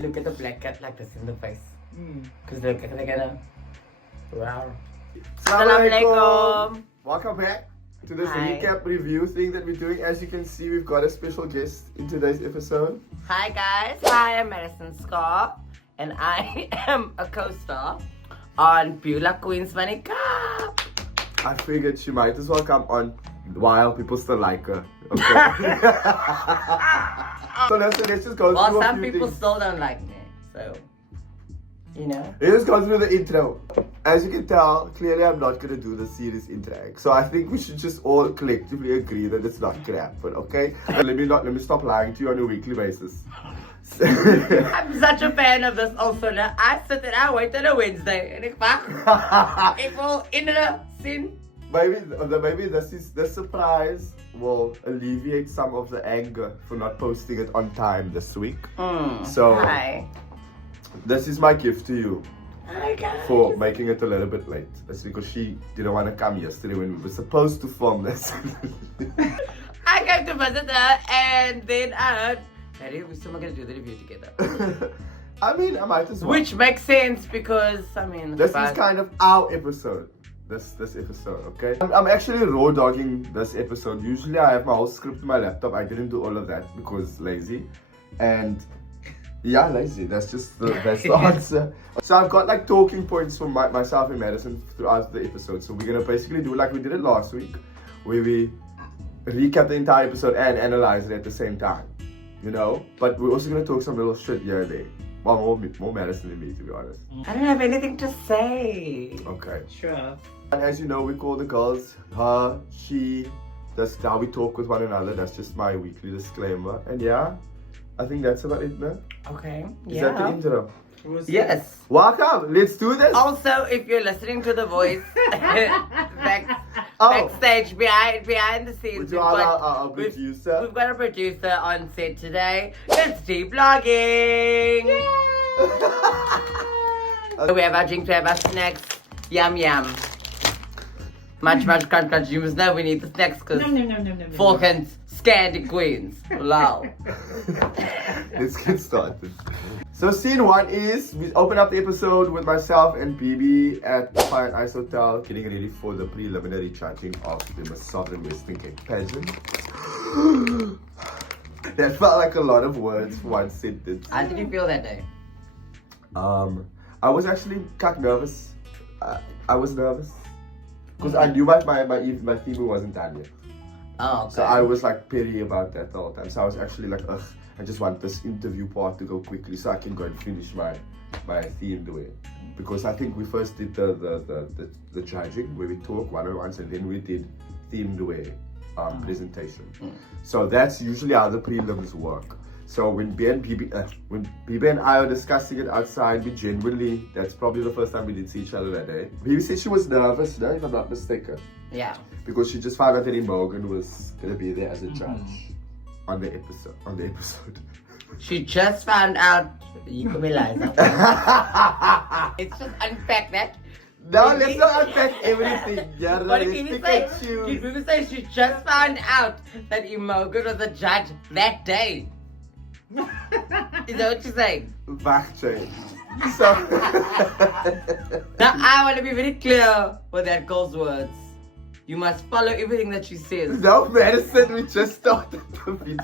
Look at the black cat like this in the face. Because they're gonna... Wow. Assalamualaikum. Welcome back to this Hi. recap review thing that we're doing. As you can see, we've got a special guest in today's episode. Hi guys. Hi, I'm Madison Scarr. And I am a co-star on Beaulah Queens Money Kaap. I figured she might as well come on while people still like her. Okay. So let's just go Well, through a some few people things. still don't like me. So, you know. Let's just go through the intro. As you can tell, clearly I'm not going to do the series interact. So I think we should just all collectively agree that it's not going to happen, okay? And let me stop lying to you on a weekly basis. I'm such a fan of this also. Now, I sit and I wait till a Wednesday. And it will in the scene. Maybe this surprise will alleviate some of the anger for not posting it on time this week. So Hi. this is my gift to you Hi guys. for making it a little bit late. That's because she didn't want to come yesterday when we were supposed to film this. I came to visit her and then I heard, Daddy, we're still not going to do the review together. I mean, I might as well. Which makes sense because, I mean... This is kind of our episode. This episode, okay? I'm actually raw dogging this episode. Usually I have my whole script in my laptop. I didn't do all of that because lazy. And yeah, lazy. That's just the best answer. So I've got like talking points for myself and Madison throughout the episode. So we're gonna basically do like we did it last week, where we recap the entire episode and analyze it at the same time. You know? But we're also gonna talk some little shit here and there. Well, more Madison than me, to be honest. I don't have anything to say. Okay. Sure. And as you know, we call the girls her, she. That's how we talk with one another. That's just my weekly disclaimer. And yeah, I think that's about it, man. Okay. Is that the intro? Yes. Welcome. Let's do this. Also, if you're listening to the voice backstage, behind the scenes, Would you allow our producer? We've got a producer on set today. It's vlogging. We have our drink, we have our snacks. Yum yum. Much crunch crunch. You must know we need the snacks because Falcons scared the queens. Lol. Let's get started. So scene one is we open up the episode with myself and BB at the Fire and Ice Hotel getting ready for the preliminary judging of the Miss Southern Western Cape pageant. That felt like a lot of words for one sentence. How did you feel that day? I was actually kind of nervous. I was nervous because I knew my theme wasn't done yet. Oh, okay. So I was like petty about that the whole time. So I was actually like, ugh, I just want this interview part to go quickly so I can go and finish my themed way. Because I think we first did the judging where we talk one-on-ones and then we did themed way presentation. So that's usually how the prelims work. So when BB and I are discussing it outside, we genuinely, that's probably the first time we did see each other that day. BB said she was nervous, no, if I'm not mistaken. Yeah. Because she just found out that Morgan was gonna be there as a judge on the episode. She just found out. You can be lying. It's just unpack that. No, let's not unpack everything. Yeah, What did let's Bibi pick say? and choose. Did Bibi say she just found out that Imogen was a judge that day? Is that what you're saying? Back change. So Now I want to be very clear with that girl's words. You must follow everything that she says. no, Madison, we just started the video.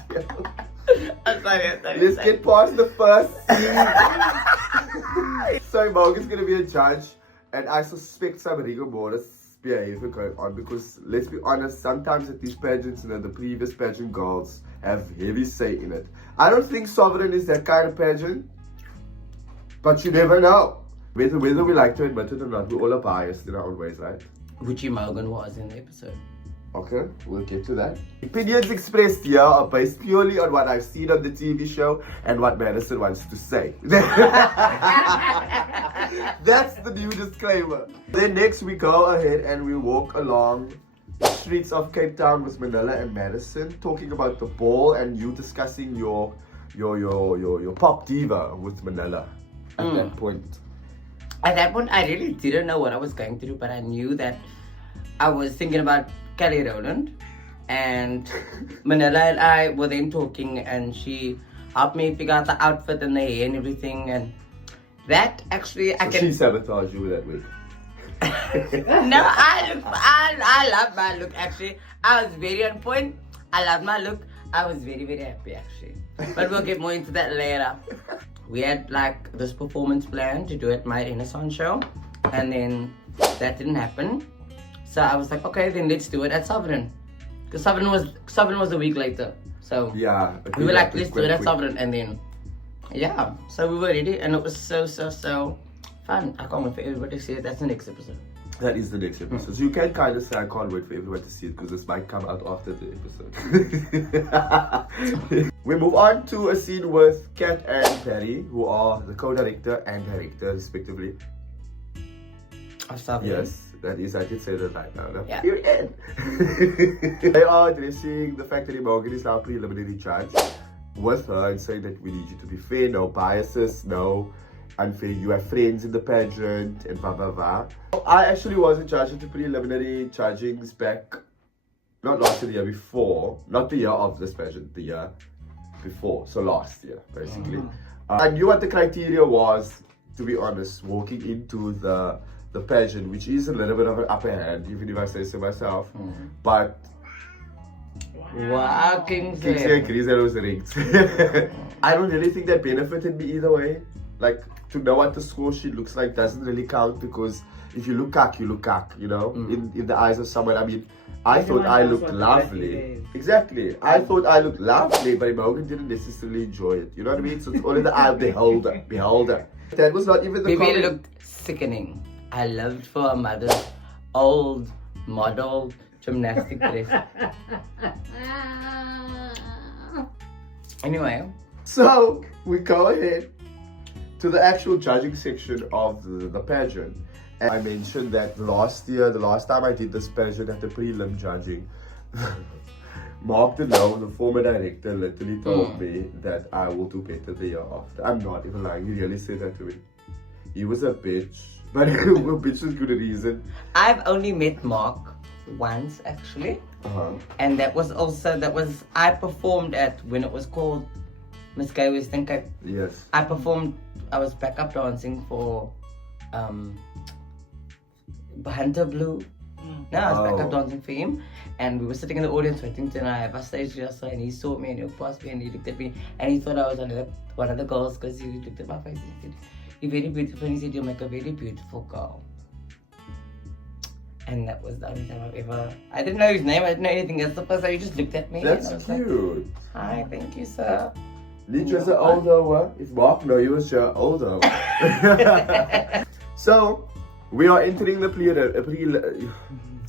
I'm sorry. Let's get past the first scene. So Morgan's gonna be a judge, and I suspect some rigor mortis behavior going on because let's be honest, sometimes at these pageants, you know, the previous pageant girls have heavy say in it. I don't think Sovereign is that kind of pageant, but you never know. Whether we like to admit it or not, we all are biased in our own ways, right? Which Imogen was in the episode. Okay, we'll get to that. Opinions expressed here are based purely on what I've seen on the TV show and what Madison wants to say. That's the new disclaimer. Then next we go ahead and we walk along the streets of Cape Town with Manila and Madison, talking about the ball and you discussing your pop diva with Manila at that point. At that point, I really didn't know what I was going to do, but I knew that I was thinking about Kelly Rowland, and Manila and I were then talking, and she helped me figure out the outfit and the hair and everything. And that actually, I So can. she sabotaged you with that wig. No, I love my look actually. I was very on point. I love my look. I was very, very happy actually. But we'll get more into that later. We had like this performance plan to do at my Renaissance show, and then that didn't happen. So I was like, okay, then let's do it at Sovereign. Because Sovereign was a week later. So Yeah. we were like, let's do it at Sovereign, and then yeah, so we were ready, and it was so fun. I can't wait for everybody to see it. That's the next episode. That is the next episode. So you can kind of say I can't wait for everyone to see it because this might come out after the episode. We move on to a scene with Kat and Perry, who are the co-director and director respectively. Of Sovereign. Yes, that is, I did say that right now. No? Yeah. Period. They are addressing the fact that Morgan is now preliminary judge with her and saying that we need you to be fair, no biases, no unfair, you have friends in the pageant, and blah blah blah. I actually was in charge of the preliminary judgings back, not last year, the year before, not the year of this pageant, the year before, so last year basically. I knew what the criteria was, to be honest, walking into the pageant, which is a little bit of an upper hand, even if I say so myself. But wow, Kingsley agrees that it was rigged. I don't really think that benefited me either way. Like, to know what the score sheet looks like doesn't really count, because if you look cack, you look cack, you know, in the eyes of someone. I mean, I thought I looked lovely. Exactly. I thought I looked lovely, but Imogen didn't necessarily enjoy it. You know what I mean? So it's all in the eye of the beholder. That was not even the Baby looked sickening. I loved for a mother's old model gymnastic dress. Anyway. So, we go ahead to the actual judging section of the pageant. And I mentioned that last year, the last time I did this pageant at the prelim judging, Mark DeLo, the former director, literally told me that I will do better the year after. I'm not even lying, he really said that to me. He was a bitch, but a bitch is good reason. I've only met Mark once actually. And that was I performed at, when it was called Miss Gay Western Cape. Yes. I was backup dancing for Hunter Blue. No, I was backup dancing for him, and we were sitting in the audience waiting to have a stage rehearsal, and he saw me and he walked past me and he looked at me and he thought I was one of the girls because he looked at my face and he said, "You're very beautiful," and he said, "You'll make a very beautiful girl." And that was the only time I didn't know his name, I didn't know anything else. The first time he just looked at me. That's and I was cute. Like, "Hi, thank you, sir." Lee was an older one. If Mark no, he was your older one. So, we are entering the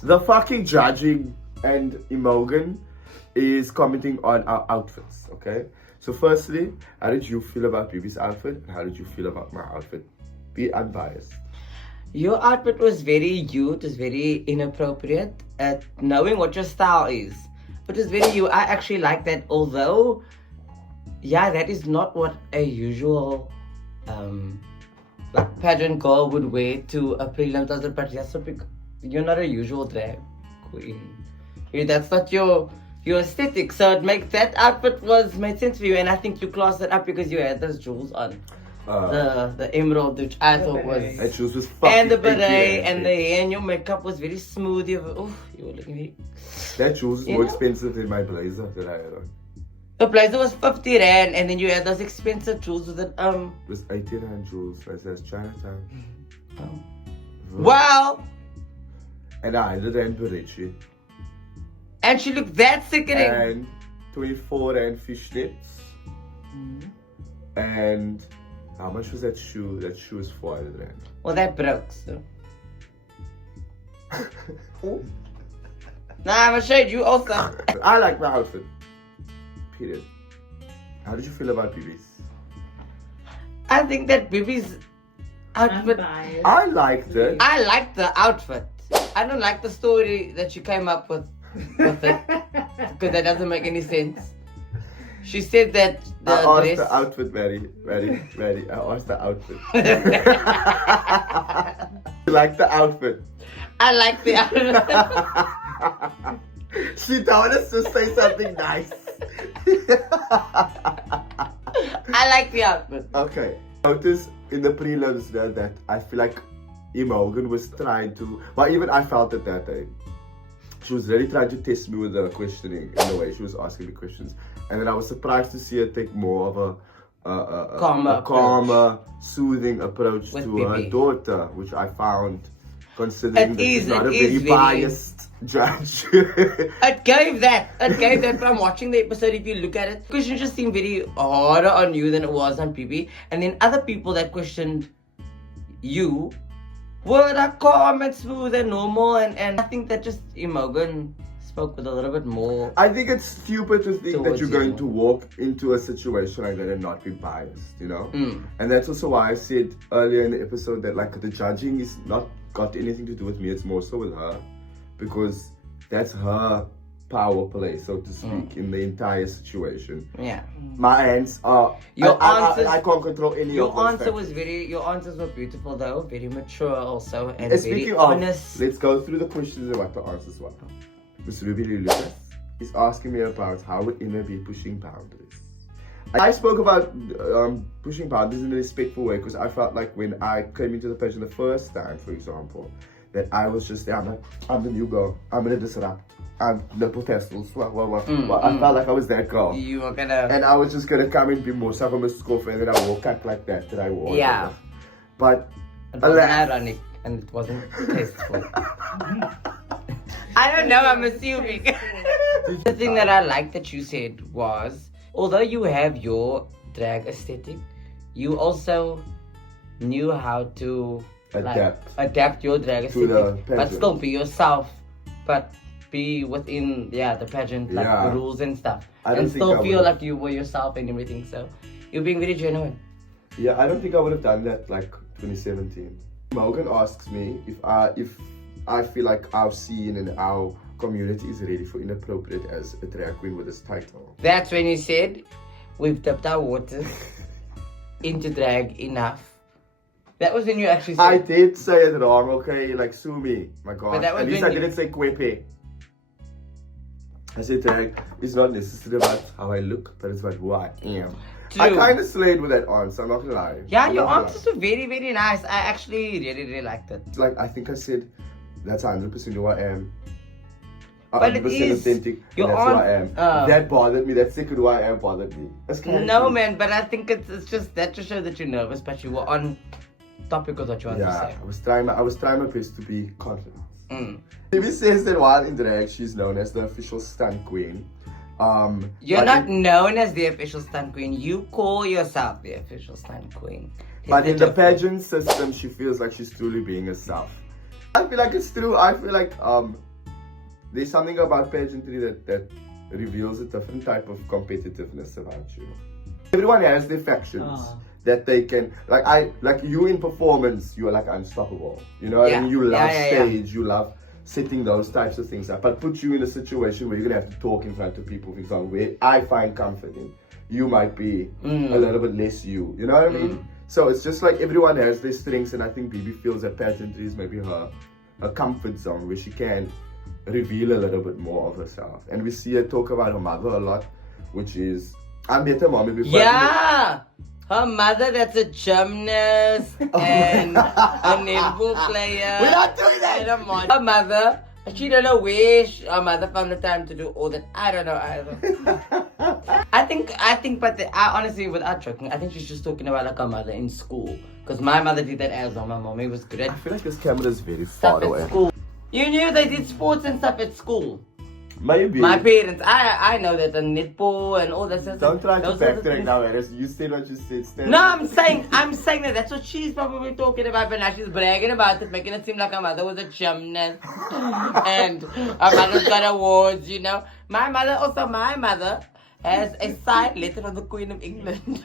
the fucking judging, and Imogen is commenting on our outfits, okay? So firstly, how did you feel about Bibi's outfit, and how did you feel about my outfit? Be unbiased. Your outfit was very you, it was very inappropriate at knowing what your style is. It was very you. I actually like that, although, yeah, that is not what a usual like pageant girl would wear to a prelim, but you're not a usual drag queen. That's not your aesthetic. So it makes that outfit made sense for you, and I think you classed it up because you had those jewels on. The emerald, which I thought was, that shoes was fucking, and the beret and the hair and your makeup was very smooth. You were looking very. That shoes was more expensive than my blazer that I had on. The blazer was 50 rand, and then you had those expensive jewels with it. It was 80 rand jewels. I says Chinatown. Wow. And 100 rand Berici. And she looked that sickening. And 24 rand fishnets. And how much was that shoe? That shoe is 400 rand. Well, that broke, so. Nah, I'm ashamed you also. I like my outfit. Period. How did you feel about Bibi's? I think that Bibi's outfit. I liked it. I liked the outfit. I don't like the story that she came up with it, because that doesn't make any sense. She said that the I asked dress. the outfit, very. I asked the outfit. You like the outfit? I like the outfit. She told us to say something nice. I like the outfit. Okay. Notice in the prelims that I feel like Imogen was trying to, but even I felt it that day. She was really trying to test me with the questioning in the way she was asking me questions, and then I was surprised to see her take more of a calmer, soothing approach with to her Bibi. daughter, which I found, considering that she's not a very very biased judge. It gave that from watching the episode. If you look at it, question just seemed very harder on you than it was on Bibi, and then other people that questioned you were like calm and smooth and normal, and I think that just Imogen spoke with a little bit more. I think it's stupid to think that you're going you. to walk into a situation like that and not be biased, you know? And that's also why I said earlier in the episode that like the judging is not got anything to do with me, it's more so with her, because that's her power play, so to speak, in the entire situation. Yeah. My hands are I can't control any your of those answer factors. your answers were beautiful though, very mature also, and Speaking very of, honest. let's go through the questions and what the answers were. Mr. Ruby Lucas is asking me about how would Inna be pushing boundaries. I spoke about pushing boundaries in a respectful way, because I felt like when I came into the pageant the first time, for example, that I was just there, I'm the new girl, I'm gonna disrupt, I'm the protesters, I felt like I was that girl. You were gonna... And I was just gonna come and be more Mr. and then I walk out like that I wore. Yeah. But it wasn't ironic and it wasn't tasteful. I don't know, I'm assuming. The thing that I liked that you said was, although you have your drag aesthetic, you also knew how to adapt your drag aesthetic, but still be yourself, but be within the pageant rules and stuff, and still feel like you were yourself and everything. So you're being very genuine. Yeah, I don't think I would have done that like 2017. Morgan asks me if I feel like our scene and our community is ready for inappropriate as a drag queen with this title. That's when you said we've dipped our waters into drag enough. That was when you actually said... I did say it wrong, okay? Like, sue me. My God. But that was at least I didn't say kwepe. I said drag is not necessarily about how I look, but it's about who I am. True. I kind of slayed with that answer, I'm not gonna lie. Yeah, your answers were very, very nice. I actually really, really liked it. Like, I think I said that's 100% who I am. But 100% authentic, your that's who I am. That bothered me, that second who I am bothered me. No, man, but I think it's just that to show that you're nervous, but you were on topic of what you want to say. I was trying my best to be confident. Bibi says that while in drag, she's known as the official stunt queen. You're not known as the official stunt queen. You call yourself the official stunt queen. But in the pageant system, she feels like she's truly being herself. I feel like it's true. I feel like there's something about pageantry that reveals a different type of competitiveness about you. Everyone has their factions that they can, like you in performance, you are like unstoppable. You know what I mean? You love stage, you love setting those types of things up. But put you in a situation where you're gonna have to talk in front of people, for example, where I find comfort in. You might be a little bit less you. You know what I mean? So it's just like everyone has their strengths, and I think Bibi feels that pageantry is maybe her comfort zone where she can reveal a little bit more of herself. And we see her talk about her mother a lot, which is, I met her mommy before. Yeah! Her mother, that's a gymnast and a netball player. We're not doing that! Her mother, she don't know where her mother found the time to do all that. I don't know either. I think, but I honestly, without joking, I think she's just talking about like her mother in school. Because my mother did that as well. My mommy was good at I feel like this camera is very far away. At school. You knew they did sports and stuff at school. Maybe. My parents, I know that the netball and all that stuff. Don't try to backtrack now, Eris. You said what you said. No, I'm saying that that's what she's probably talking about, but now she's bragging about it, making it seem like her mother was a gymnast and her mother's got awards, you know. My mother has a signed letter from the Queen of England.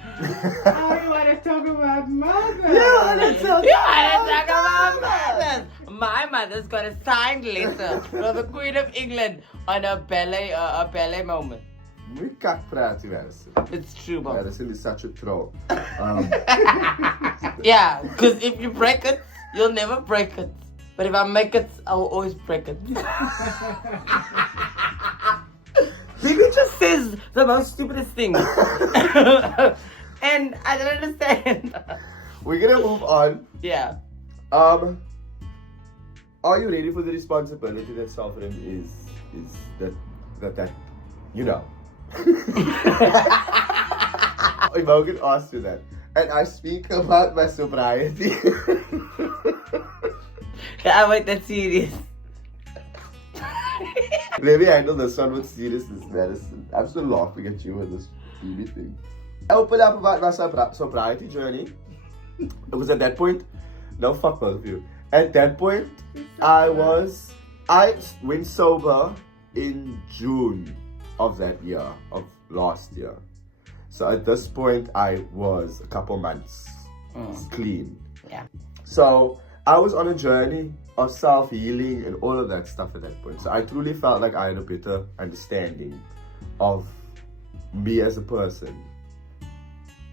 I want to talk about mother. You want to talk about mothers. My mother's got a signed letter from the Queen of England on a ballet moment. We can't praat, Madison. It's true, Bob. Madison is such a troll. Yeah, because if you break it, you'll never break it. But if I make it, I'll always break it. Bibi just says the most stupidest things. And I don't understand. We're gonna move on. Yeah. Are you ready for the responsibility that sovereign is that you know? Imogen asked you that. And I speak about my sobriety. Yeah, wait, that's serious. Let me handle this one with seriousness, Madison. I'm still laughing at you with this baby thing. I opened up about my sobriety journey. It was at that point, no, fuck both of you. At that point, I went sober in June of that year, of last year. So at this point, I was a couple months clean. Yeah. So I was on a journey of self-healing and all of that stuff at that point. So I truly felt like I had a better understanding of me as a person.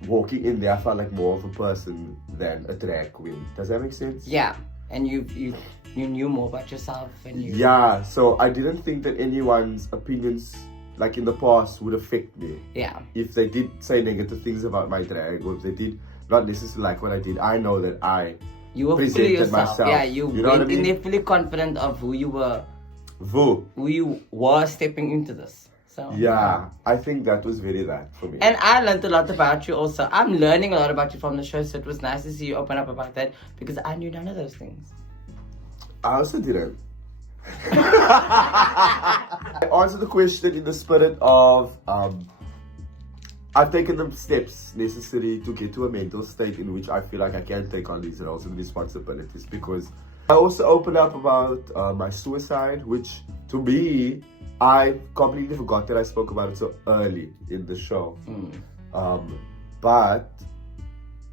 Walking in there, I felt like more of a person than a drag queen. Does that make sense? Yeah. And you knew more about yourself and you. Yeah. So I didn't think that anyone's opinions, like in the past, would affect me. Yeah. If they did say negative things about my drag, or if they did not necessarily like what I did, I know that you were fully presented yourself. myself. Yeah, you know went what I mean? in there fully confident of who you were. Who you were stepping into this. So yeah, I think that was very that for me. And I learned a lot about you also. I'm learning a lot about you from the show, so it was nice to see you open up about that because I knew none of those things. I also didn't. I answered the question in the spirit of I've taken the steps necessary to get to a mental state in which I feel like I can take on these roles and responsibilities, because I also opened up about my suicide, which to me, I completely forgot that I spoke about it so early in the show. But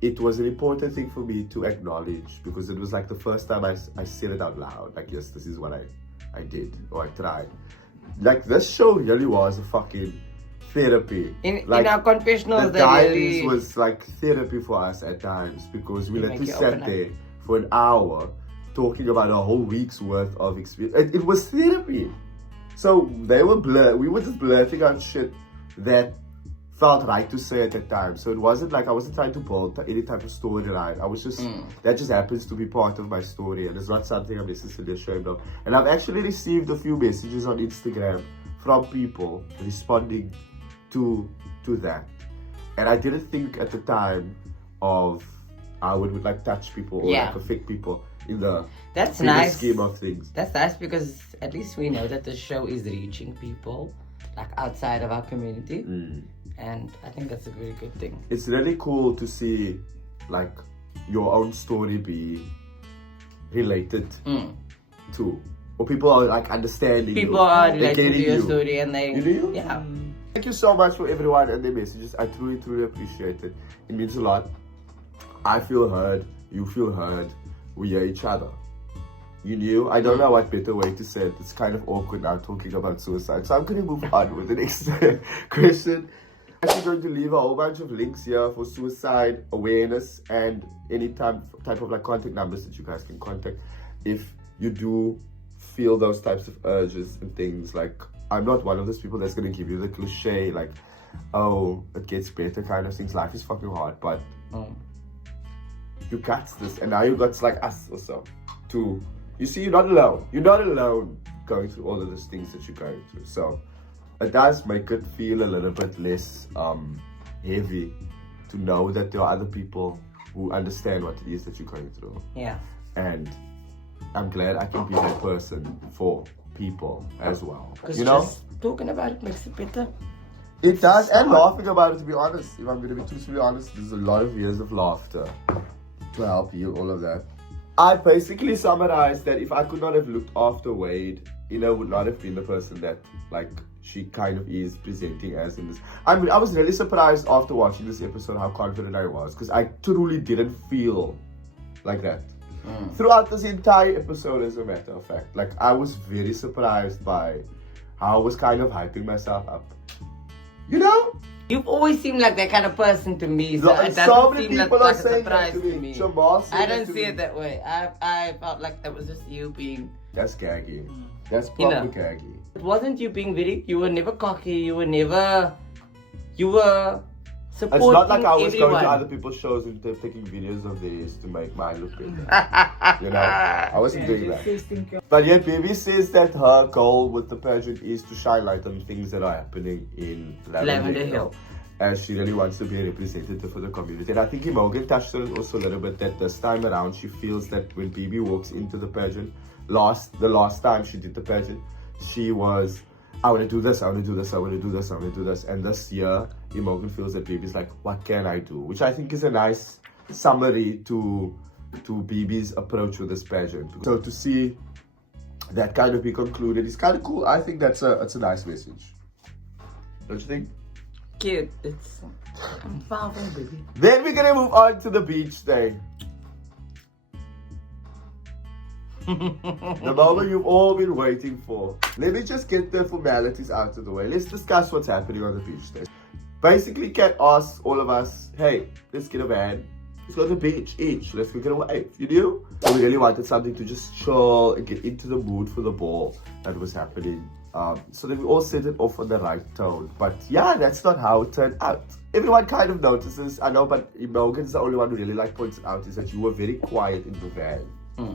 it was an important thing for me to acknowledge, because it was like the first time I said it out loud. Like, yes, this is what I did, or I tried. Like, this show really was a fucking therapy. In our confessionals, the diaries was like therapy for us at times, because we literally sat there for an hour talking about a whole week's worth of experience. It was therapy. So they were we were just blurting out shit that felt right to say at that time. So it wasn't like I wasn't trying to build any type of storyline. I was just, that just happens to be part of my story, and it's not something I'm necessarily ashamed of. And I've actually received a few messages on Instagram from people responding to that. And I didn't think at the time of I would like touch people or like affect people in the nice scheme of things. That's nice, because at least we know that the show is reaching people like outside of our community. And I think that's a very good thing. It's really cool to see like your own story be related to, or people are like understanding. People are relating to your story, and they yeah. Thank you so much for everyone and their messages. I truly, truly appreciate it. It means a lot. I feel heard. You feel heard. We hear each other. You knew? I don't know what better way to say it. It's kind of awkward now talking about suicide. So I'm going to move on with the next question. I'm actually going to leave a whole bunch of links here for suicide awareness and any type of like contact numbers that you guys can contact if you do feel those types of urges and things. Like, I'm not one of those people that's going to give you the cliche like, oh, it gets better kind of things. Life is fucking hard, but you got this, and now you got like us or so to, you see, you're not alone. You're not alone going through all of those things that you're going through. So it does make it feel a little bit less heavy to know that there are other people who understand what it is that you're going through. Yeah. And I'm glad I can be that person for people as well. Because just talking about it makes it better. It does, and laughing about it, to be honest. If I'm going to be truthfully honest, there's a lot of years of laughter to help heal all of that. I basically summarized that if I could not have looked after Wade, Ina would not have been the person that, like, she kind of is presenting as in this. I mean, I was really surprised after watching this episode how confident I was, because I truly didn't feel like that. Throughout this entire episode, as a matter of fact. Like, I was very surprised by how I was kind of hyping myself up. You know? You've always seemed like that kind of person to me, so it so doesn't many seem people like are a saying surprise that to me. Jamal said I don't to see it that way. I felt like that was just you being... That's gaggy. That's proper gaggy. It wasn't you being you were never cocky, you were supporting It's not like I was everyone. going to other people's shows and taking videos of theirs to make mine look better. You know, I wasn't doing that. But yet, Baby says that her goal with the pageant is to shine light on things that are happening in Lavender Hill. As she really wants to be a representative for the community. And I think Imogen touched on it also a little bit, that this time around she feels that when Bibi walks into the pageant, the last time she did the pageant, she was, I want to do this, I want to do this, I want to do this, I want to do this. And this year, Imogen feels that Bibi's like, what can I do? Which I think is a nice summary to Bibi's approach with this pageant. So to see that kind of be concluded is kind of cool. I think that's a nice message. Don't you think? Cute. I'm far from baby. Then we're gonna move on to the beach day. The moment you've all been waiting for. Let me just get the formalities out of the way. Let's discuss what's happening on the beach day. Basically, Kat asks all of us, hey, let's get a van. Let's go to the beach each. Let's go get a wave. You do? So we really wanted something to just chill and get into the mood for the ball that was happening. So that we all set it off on the right tone. But yeah, that's not how it turned out. Everyone kind of notices, I know, but Imogen's the only one who really points it out, is that you were very quiet in the van.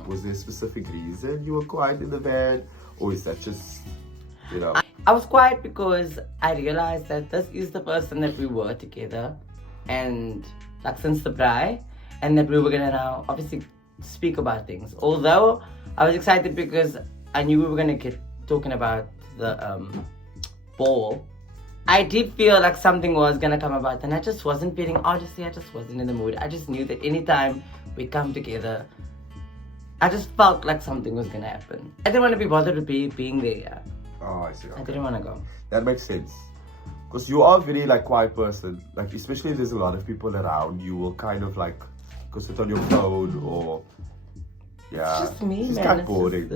Was there a specific reason you were quiet in the van? Or is that just, you know? I was quiet because I realized that this is the person that we were together. And like since the bride. And that we were gonna now obviously speak about things. Although I was excited because I knew we were gonna get talking about the ball, I did feel like something was gonna come about, and I just wasn't feeling, honestly, I just wasn't in the mood. I just knew that anytime we come together, I just felt like something was gonna happen. I didn't want to be bothered with being there. Yeah. Oh, I see. Okay. I didn't want to go. That makes sense. Because you are a very quiet person. Like, especially if there's a lot of people around, you will kind of go sit on your phone or, yeah. It's just me, she's man. kind of boring.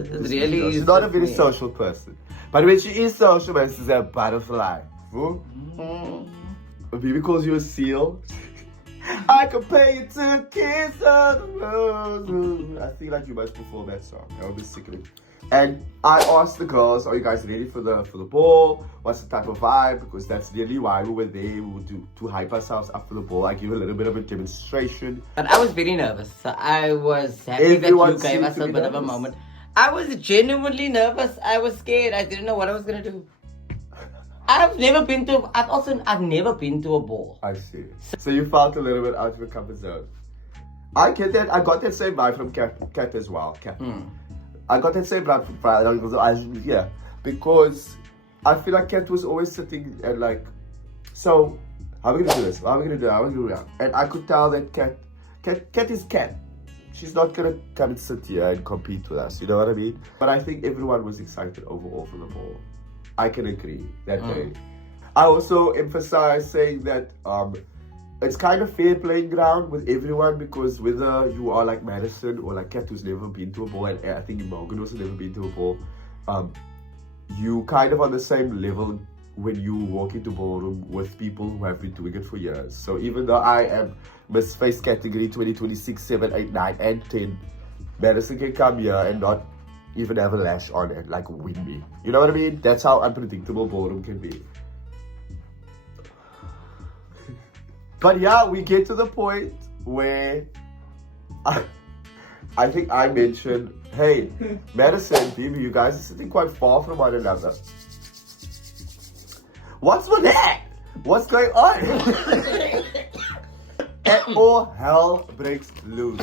She's not a very social person. But when she is social, man, she's a butterfly. When Bibi calls you a seal, I can pay you to kiss on the rose. I feel like you must perform that song. That would be sickening. And I asked the girls, are you guys ready for the ball? What's the type of vibe? Because that's really why we were there. We would do to hype ourselves up for the ball. I give a little bit of a demonstration. But I was very nervous. So I was happy that you gave us a bit of a moment. I was genuinely nervous. I was scared. I didn't know what I was gonna do. I've never been to a ball. I see. So you felt a little bit out of your comfort zone. I get that. I got that same vibe from Kat as well. Kat. I got that same vibe from Friday. Yeah, because I feel like Kat was always sitting and so how are we gonna do this? How are we gonna do that? How are we gonna do that? And I could tell that Kat is Kat. She's not gonna come and sit here and compete with us. You know what I mean? But I think everyone was excited overall for the ball. I can agree that day. I also emphasize saying that it's kind of fair playing ground with everyone, because whether you are like Madison or like Kat, who's never been to a ball, and I think Morgan also never been to a ball, you kind of on the same level when you walk into ballroom with people who have been doing it for years. So even though I am Miss Face category 2026, 7, 8, 9, and 10, Madison can come here and not even have a lash on and win me. You know what I mean? That's how unpredictable ballroom can be. But yeah, we get to the point where I think I mentioned, hey, Madison, Bibi, you guys are sitting quite far from one another. What's with that? What's going on? And all hell breaks loose.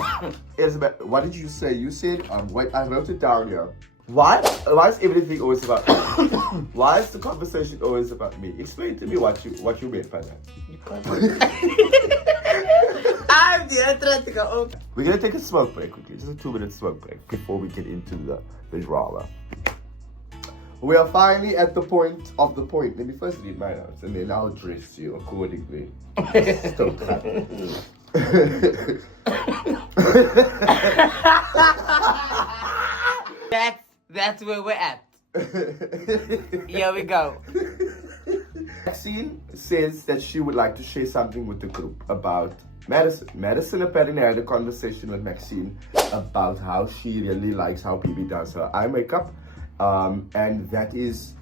What did you say? You said, wait, I wrote it down here. Why is everything always about me? Why is the conversation always about me? Explain to me what you meant by that. I'm there trying to go. Okay. We're gonna take a smoke break quickly, just a 2-minute smoke break before we get into the drama. We are finally at the point of the point. Let me first read my notes and then I'll address you accordingly. Stop that. That's where we're at. Here we go. Maxine says that she would like to share something with the group about Madison. Madison apparently had a conversation with Maxine about how she really likes how Bibi does her eye makeup. And that is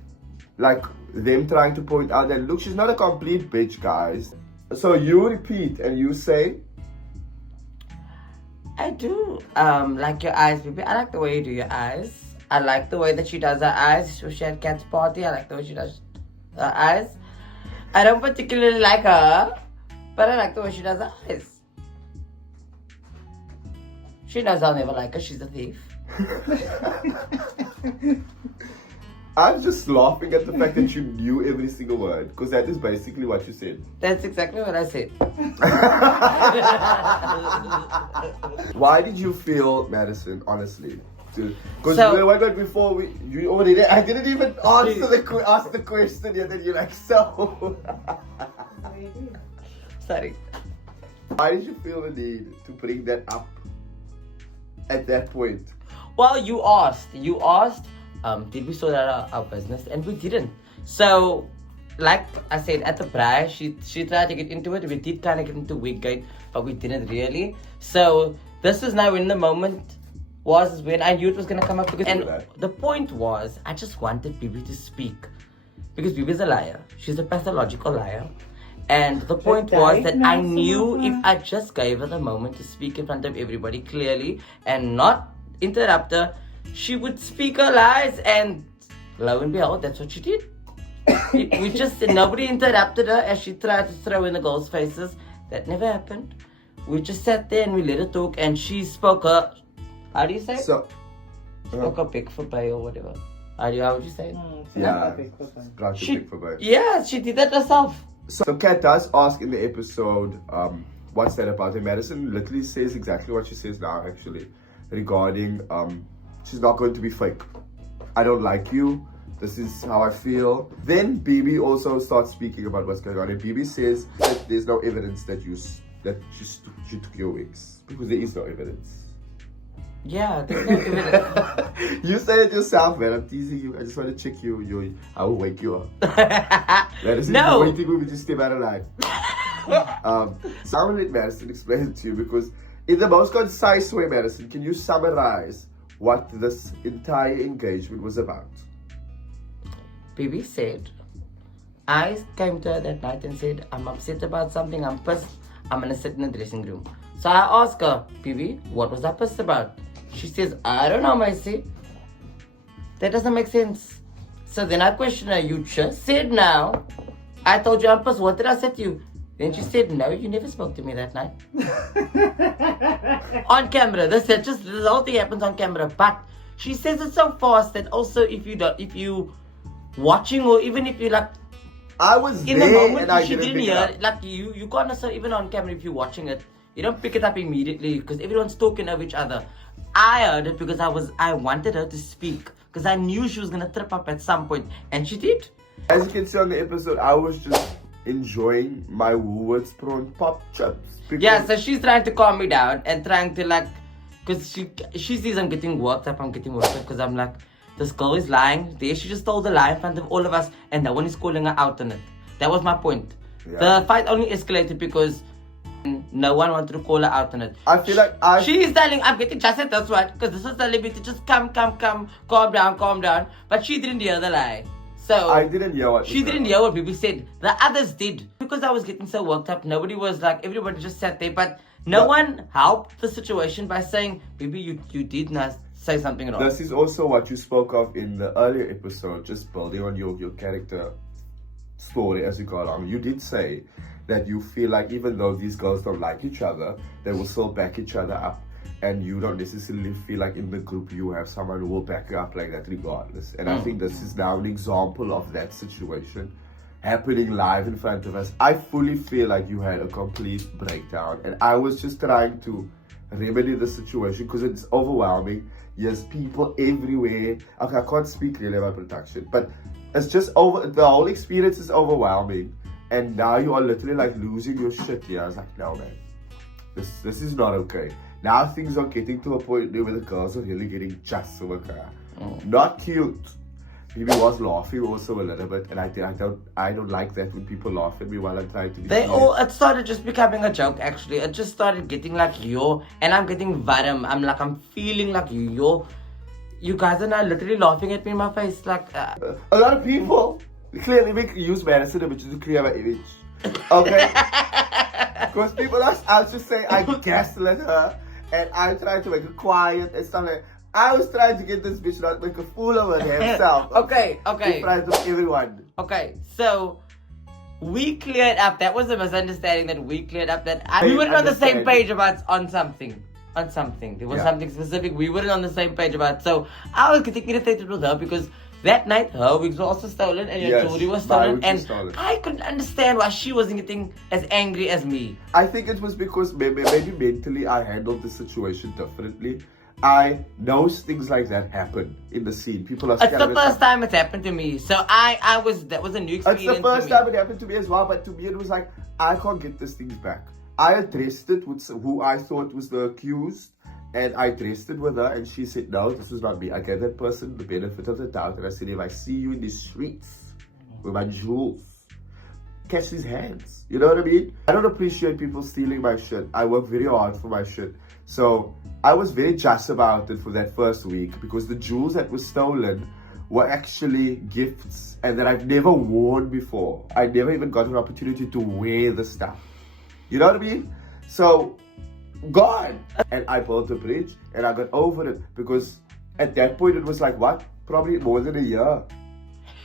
them trying to point out that, look, she's not a complete bitch, guys. So you repeat and you say, I do like your eyes, baby. I like the way you do your eyes. I like the way that she does her eyes. She had Cat's party. I like the way she does her eyes. I don't particularly like her, but I like the way she does her eyes. She knows I'll never like her. She's a thief. I'm just laughing at the fact that you knew every single word, because that is basically what you said. That's exactly what I said. Why did you feel, Madison, honestly? Because before you already, I didn't even answer ask the question yet, and you're like, so. Sorry. Why did you feel the need to bring that up at that point? Well, you asked, did we sort out our business? And we didn't. So, like I said, at the braai, she tried to get into it. We did kind of get into Wiggate, but we didn't really. So, this is now when the moment was when I knew it was going to come up. And the point was, I just wanted Bibi to speak. Because Bibi's a liar. She's a pathological liar. And the point was that I knew if I just gave her the moment to speak in front of everybody clearly and not interrupt her, she would speak her lies, and lo and behold, that's what she did. We just, nobody interrupted her as she tried to throw in the girls' faces. That never happened. We just sat there and we let her talk, and she spoke her, how do you say? Spoke her pick for pay or whatever. How would you say it? Yeah, she did that herself. So Kat does ask in the episode, what's that about? And Madison literally says exactly what she says now, actually, regarding she's not going to be fake. I don't like you. This is how I feel. Then Bibi also starts speaking about what's going on, and Bibi says that there's no evidence that she took your wigs, because there is no evidence. Yeah, there's no evidence. You say it yourself, man. I'm teasing you. I just want to check you. I will wake you up. Madison, no. Waiting for me to stay out alive. So I'm gonna let Madison explain it to you, because in the most concise way, Madison, can you summarize what this entire engagement was about? Bibi said, I came to her that night and said, I'm upset about something, I'm pissed, I'm gonna sit in the dressing room. So I asked her, Bibi, what was I pissed about? She says, I don't know, Macy. That doesn't make sense. So then I questioned her, you just said now, I told you I'm pissed, what did I say to you? Then she said, no, you never spoke to me that night. On camera. This whole thing happens on camera. But she says it so fast that also if you watching, or even if you like, I was in there the moment and I she didn't hear hear it, like you can't necessarily, even on camera if you're watching it, you don't pick it up immediately because everyone's talking over each other. I heard it because I wanted her to speak because I knew she was gonna trip up at some point, and she did. As you can see on the episode, I was just enjoying my Woolworths prawn pop chips. Yeah, so she's trying to calm me down and trying to because she sees I'm getting worked up because I'm like, this girl is lying. There she just told a lie in front of all of us and no one is calling her out on it. That was my point. Yeah. The fight only escalated because no one wanted to call her out on it. I feel like she's telling, I'm getting just at this one because this was telling me to just calm down. But she didn't hear the lie. So I didn't hear what she didn't hear what people said. The others did. Because I was getting so worked up, nobody was like, everybody just sat there. But no one helped the situation by saying, baby, you did not say something wrong. This is also what you spoke of in the earlier episode, just building on your character story as you go along. You did say that you feel like even though these girls don't like each other, they will still back each other up. And you don't necessarily feel like in the group you have someone who will back you up like that regardless. And I think this is now an example of that situation happening live in front of us. I fully feel like you had a complete breakdown. And I was just trying to remedy the situation because it's overwhelming. Yes, people everywhere. Okay, I can't speak really about production. But it's just the whole experience is overwhelming. And now you are literally like losing your shit here. I was like, no man, this is not okay. Now things are getting to a point where the girls are really getting just over. Not cute. Bibi was laughing also a little bit, and I don't like that when people laugh at me while I'm trying to be it started just becoming a joke actually. It just started getting like and I'm getting varm. I'm feeling like you guys are now literally laughing at me in my face like a lot of people clearly use Madison to create an image. Okay? Because people are out to say I gaslit her and I tried to make her quiet and stuff like that. I was trying to get this bitch not make a fool of her himself. Okay. In front of everyone. Okay, so we cleared up. That was a misunderstanding that we cleared up. We weren't on the same page on something. There was something specific we weren't on the same page about. So I was getting irritated with her because that night her wigs were also stolen and your jewelry was stolen. And I couldn't understand why she wasn't getting as angry as me. I think it was because maybe mentally I handled the situation differently. I know things like that happen in the scene. People are scared. It's the first time it's happened to me. So that was a new experience. It's the first time it happened to me as well, but to me it was like, I can't get these things back. I addressed it with who I thought was the accused, and I addressed it with her, and she said, no, this is not me. I gave that person the benefit of the doubt, and I said, if I see you in the streets with my jewels, catch these hands. You know what I mean? I don't appreciate people stealing my shit. I work very hard for my shit. So I was very just about it for that first week because the jewels that were stolen were actually gifts and that I've never worn before. I never even got an opportunity to wear the stuff. You know what I mean? So, gone. And I built the bridge and I got over it because at that point it was like, what? Probably more than a year.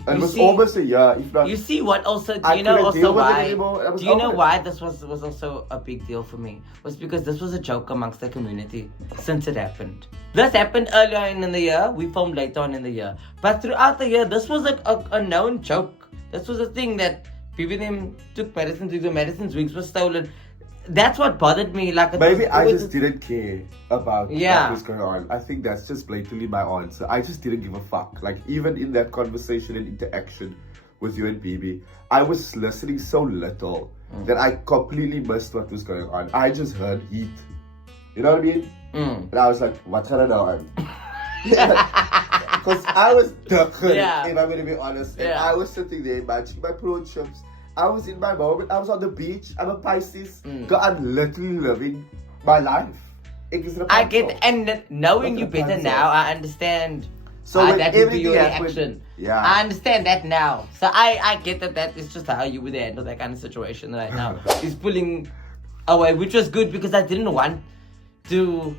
It was almost a year, if not. You see what also, do you know why this was also a big deal for me? Was because this was a joke amongst the community since it happened. This happened earlier in the year, we filmed later on in the year. But throughout the year, this was a known joke. This was a thing that people took Madison's wigs, or Madison's wigs were stolen. That's what bothered me. Maybe I just didn't care about what was going on. I think that's just blatantly my answer. I just didn't give a fuck. Like, even in that conversation and interaction with you and Bibi, I was listening so little that I completely missed what was going on. I just heard heat. You know what I mean? And I was like, what's going on? Because I was ducking, if I'm going to be honest. And I was sitting there munching my prawn chips. I was in my moment. I was on the beach. I'm a Pisces. I'm literally living my life. I get, and knowing you better now, I understand. So when that would be your happened, reaction. I understand that now. So I get that is just how you would handle that kind of situation right now. He's pulling away, which was good because I didn't want to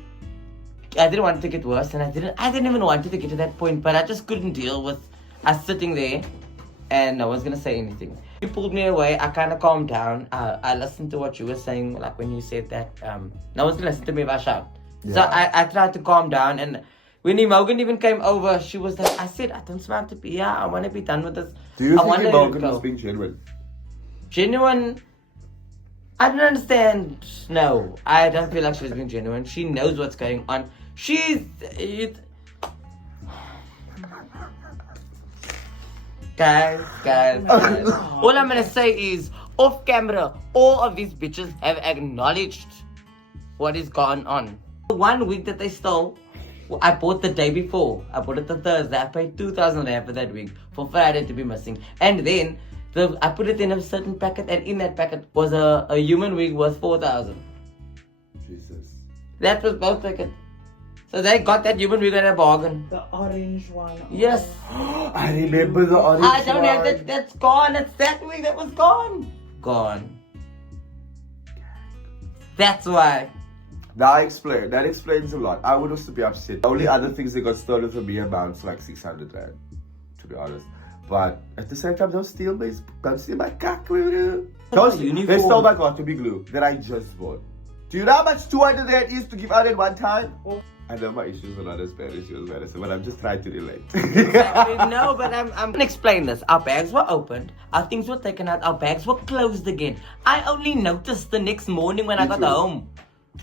get worse, and I didn't even want it to get to that point, but I just couldn't deal with us sitting there and no one's gonna say anything. You pulled me away. I kind of calmed down. I listened to what you were saying, like when you said that no one's gonna listen to me if I shout. So I tried to calm down, and when Imogen even came over, she was like, I said, I don't smell to be here. I want to be done with this. Do you think Imogen was being genuine? Genuine? I don't understand. No, I don't feel like she was being genuine. She knows what's going on. Guys. All I'm gonna say is, off camera, all of these bitches have acknowledged what is going on. The one wig that they stole, I bought the day before. I bought it the Thursday. I paid 2,000 rand for that wig for Friday to be missing. And then I put it in a certain packet, and in that packet was a human wig worth 4,000. Jesus. That was both packets. So they got that human wig at a bargain. The orange one. Yes. I remember the orange one. I don't have that. That's gone. It's that wig that was gone. Gone. That's why. That explains a lot. I would also be upset. The only other things that got stolen from me amounts like 600 rand, to be honest. But at the same time, don't steal my cock. They stole my cotton glue that I just bought. Do you know how much 200 rand is to give out at one time? I know my issues are not as bad as yours, Madison, but I'm just trying to relate. No, but I'm gonna explain this. Our bags were opened, our things were taken out, our bags were closed again. I only noticed the next morning when I got home.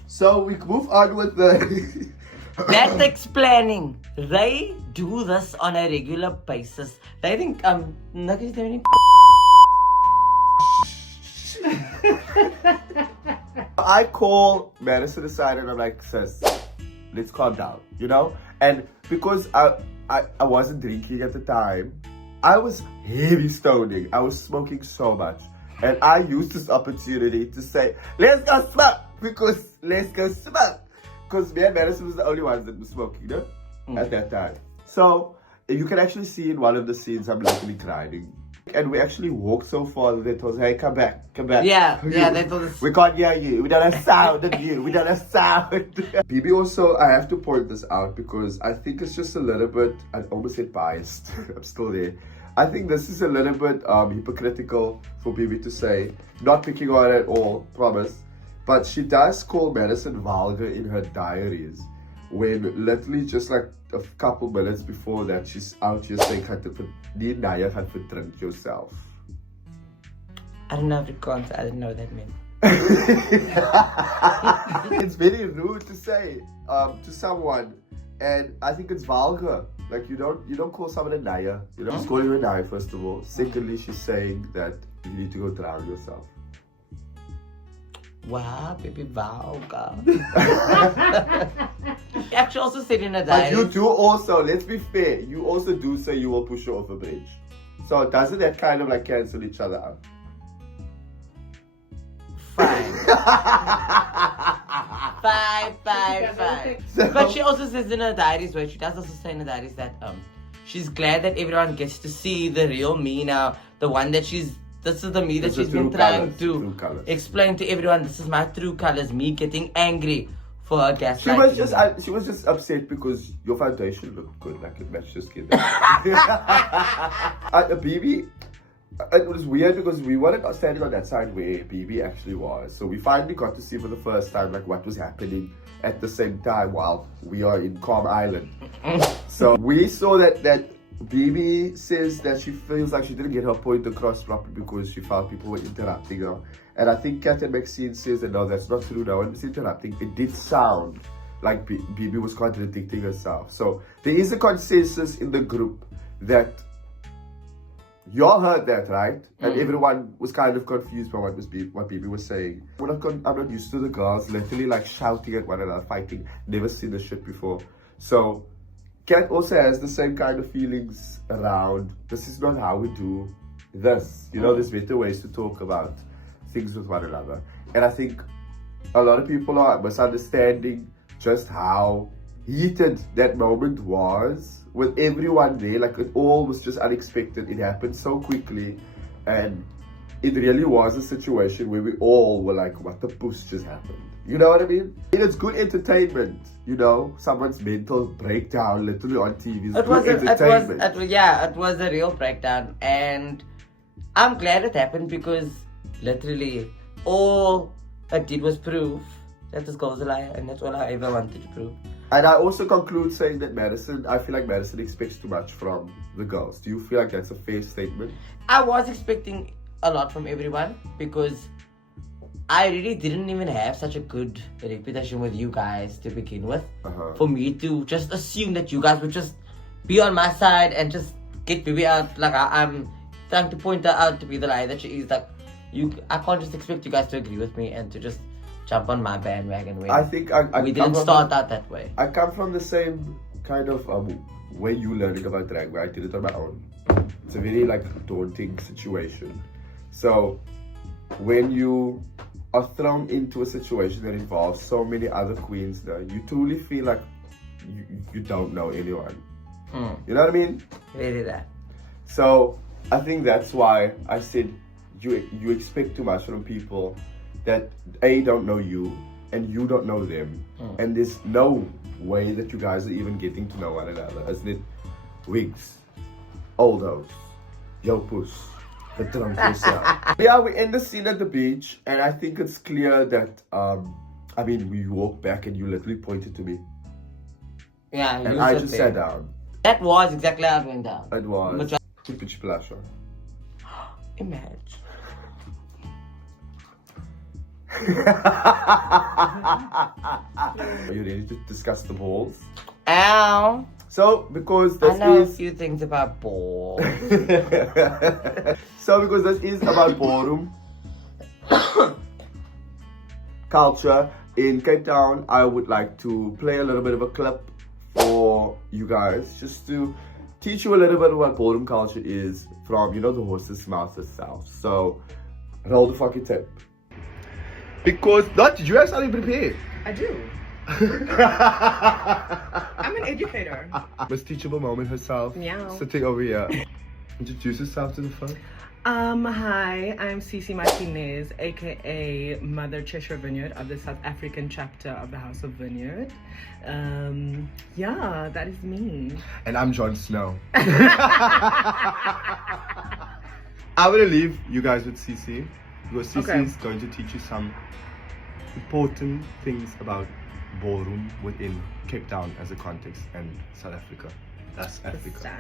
So we move on with the... That's explaining. They do this on a regular basis. They think, I call Madison aside and I'm like, sis, let's calm down, you know? And because I wasn't drinking at the time, I was heavy stoning. I was smoking so much. And I used this opportunity to say, let's go smoke! Because me and Madison was the only ones that were smoking, you know? At that time. So, you can actually see in one of the scenes I'm literally crying. And we actually walked so far that it was, hey, come back. Yeah, they told us. We can't hear you. We don't have sound of you. We don't have sound. BB also, I have to point this out because I think it's just a little bit, I almost said biased. I'm still there. I think this is a little bit hypocritical for BB to say. Not picking on her at all, promise. But she does call Madison vulgar in her diaries. When literally just like a couple minutes before that, she's out here saying, "Nee, Naya gaan verdrink yourself." I don't know Afrikaans, I didn't know what that meant. It's very rude to say to someone, and I think it's vulgar. Like you don't call someone a Naya. You know, she's calling her a Naya first of all. Secondly, she's saying that you need to go drown yourself. Wow, baby, vulgar. She actually also said in her But diary. you do also, let's be fair, you also do say you will push her off a bridge. So doesn't that kind of like cancel each other out? Fine. Fine. So- But she also says in her diaries, where she does also say in her diaries that she's glad that everyone gets to see the real me now. The one that this is the me that It's the she's been true trying colours, true to colours. explain to everyone. This is my true colors. Me getting angry for her gaslighting. She was just upset because your foundation looked good, like it matched your skin. BB, it was weird because we weren't standing on that side where BB actually was. So we finally got to see for the first time like what was happening at the same time while we are in Calm Island. So we saw that BB says that she feels like she didn't get her point across properly because she felt people were interrupting her. And I think Kat and Maxine says that no, that's not true. No one was interrupting. It did sound like BB was contradicting herself. So there is a consensus in the group that y'all heard that, right? And everyone was kind of confused by what BB was saying. I'm not used to the girls literally like shouting at one another, fighting. Never seen this shit before. So Kat also has the same kind of feelings around, this is not how we do this. You know, there's better ways to talk about things with one another. And I think a lot of people are misunderstanding just how heated that moment was with everyone there. Like it all was just unexpected. It happened so quickly. And it really was a situation where we all were like, what the puss just happened? You know what I mean? And it's good entertainment, you know, someone's mental breakdown literally on TV. It's good entertainment. It was a real breakdown, and I'm glad it happened because literally all it did was prove that this girl's a liar, and that's all I ever wanted to prove. And I also conclude saying that I feel like Madison expects too much from the girls. Do you feel like that's a fair statement? I was expecting a lot from everyone because I really didn't even have such a good reputation with you guys to begin with. For me to just assume that you guys would just be on my side and just get Bibi out. Like I'm trying to point her out to be the liar that she is. Like I can't just expect you guys to agree with me and to just jump on my bandwagon when I think we didn't start out that way. I come from the same kind of way you learning about drag, where I did it on my own. It's a very like daunting situation. So when you are thrown into a situation that involves so many other queens there, you truly feel like you don't know anyone. You know what I mean? Really that. So I think that's why I said you expect too much from people that A, don't know you, and you don't know them. And there's no way that you guys are even getting to know one another. Isn't it? Wigs, Oldos, Yo Puss, the drunk yourself. Yeah, we end the scene at the beach, and I think it's clear that, we walked back and you literally pointed to me. Yeah, and I just sat down. That was exactly how it went down. It was. Keep it splash on. Imagine. Are you ready to discuss the balls? Ow. So, because I know a few things about balls. So, because this is about ballroom culture in Cape Town, I would like to play a little bit of a clip for you guys, just to teach you a little bit of what ballroom culture is from, the horse's mouth itself. So, roll the fucking tape. Because, did you have something prepared? I do. I'm an educator. Miss Teachable Moment herself, Meow. sitting over here. Introduce yourself to the phone. Hi, I'm Cece Martinez, aka Mother Cheshire Vineyard of the South African chapter of the House of Vineyard. Yeah, that is me. And I'm Jon Snow. I want to leave you guys with Cece because Cece is going to teach you some important things about ballroom within Cape Town as a context and South Africa. That's Africa.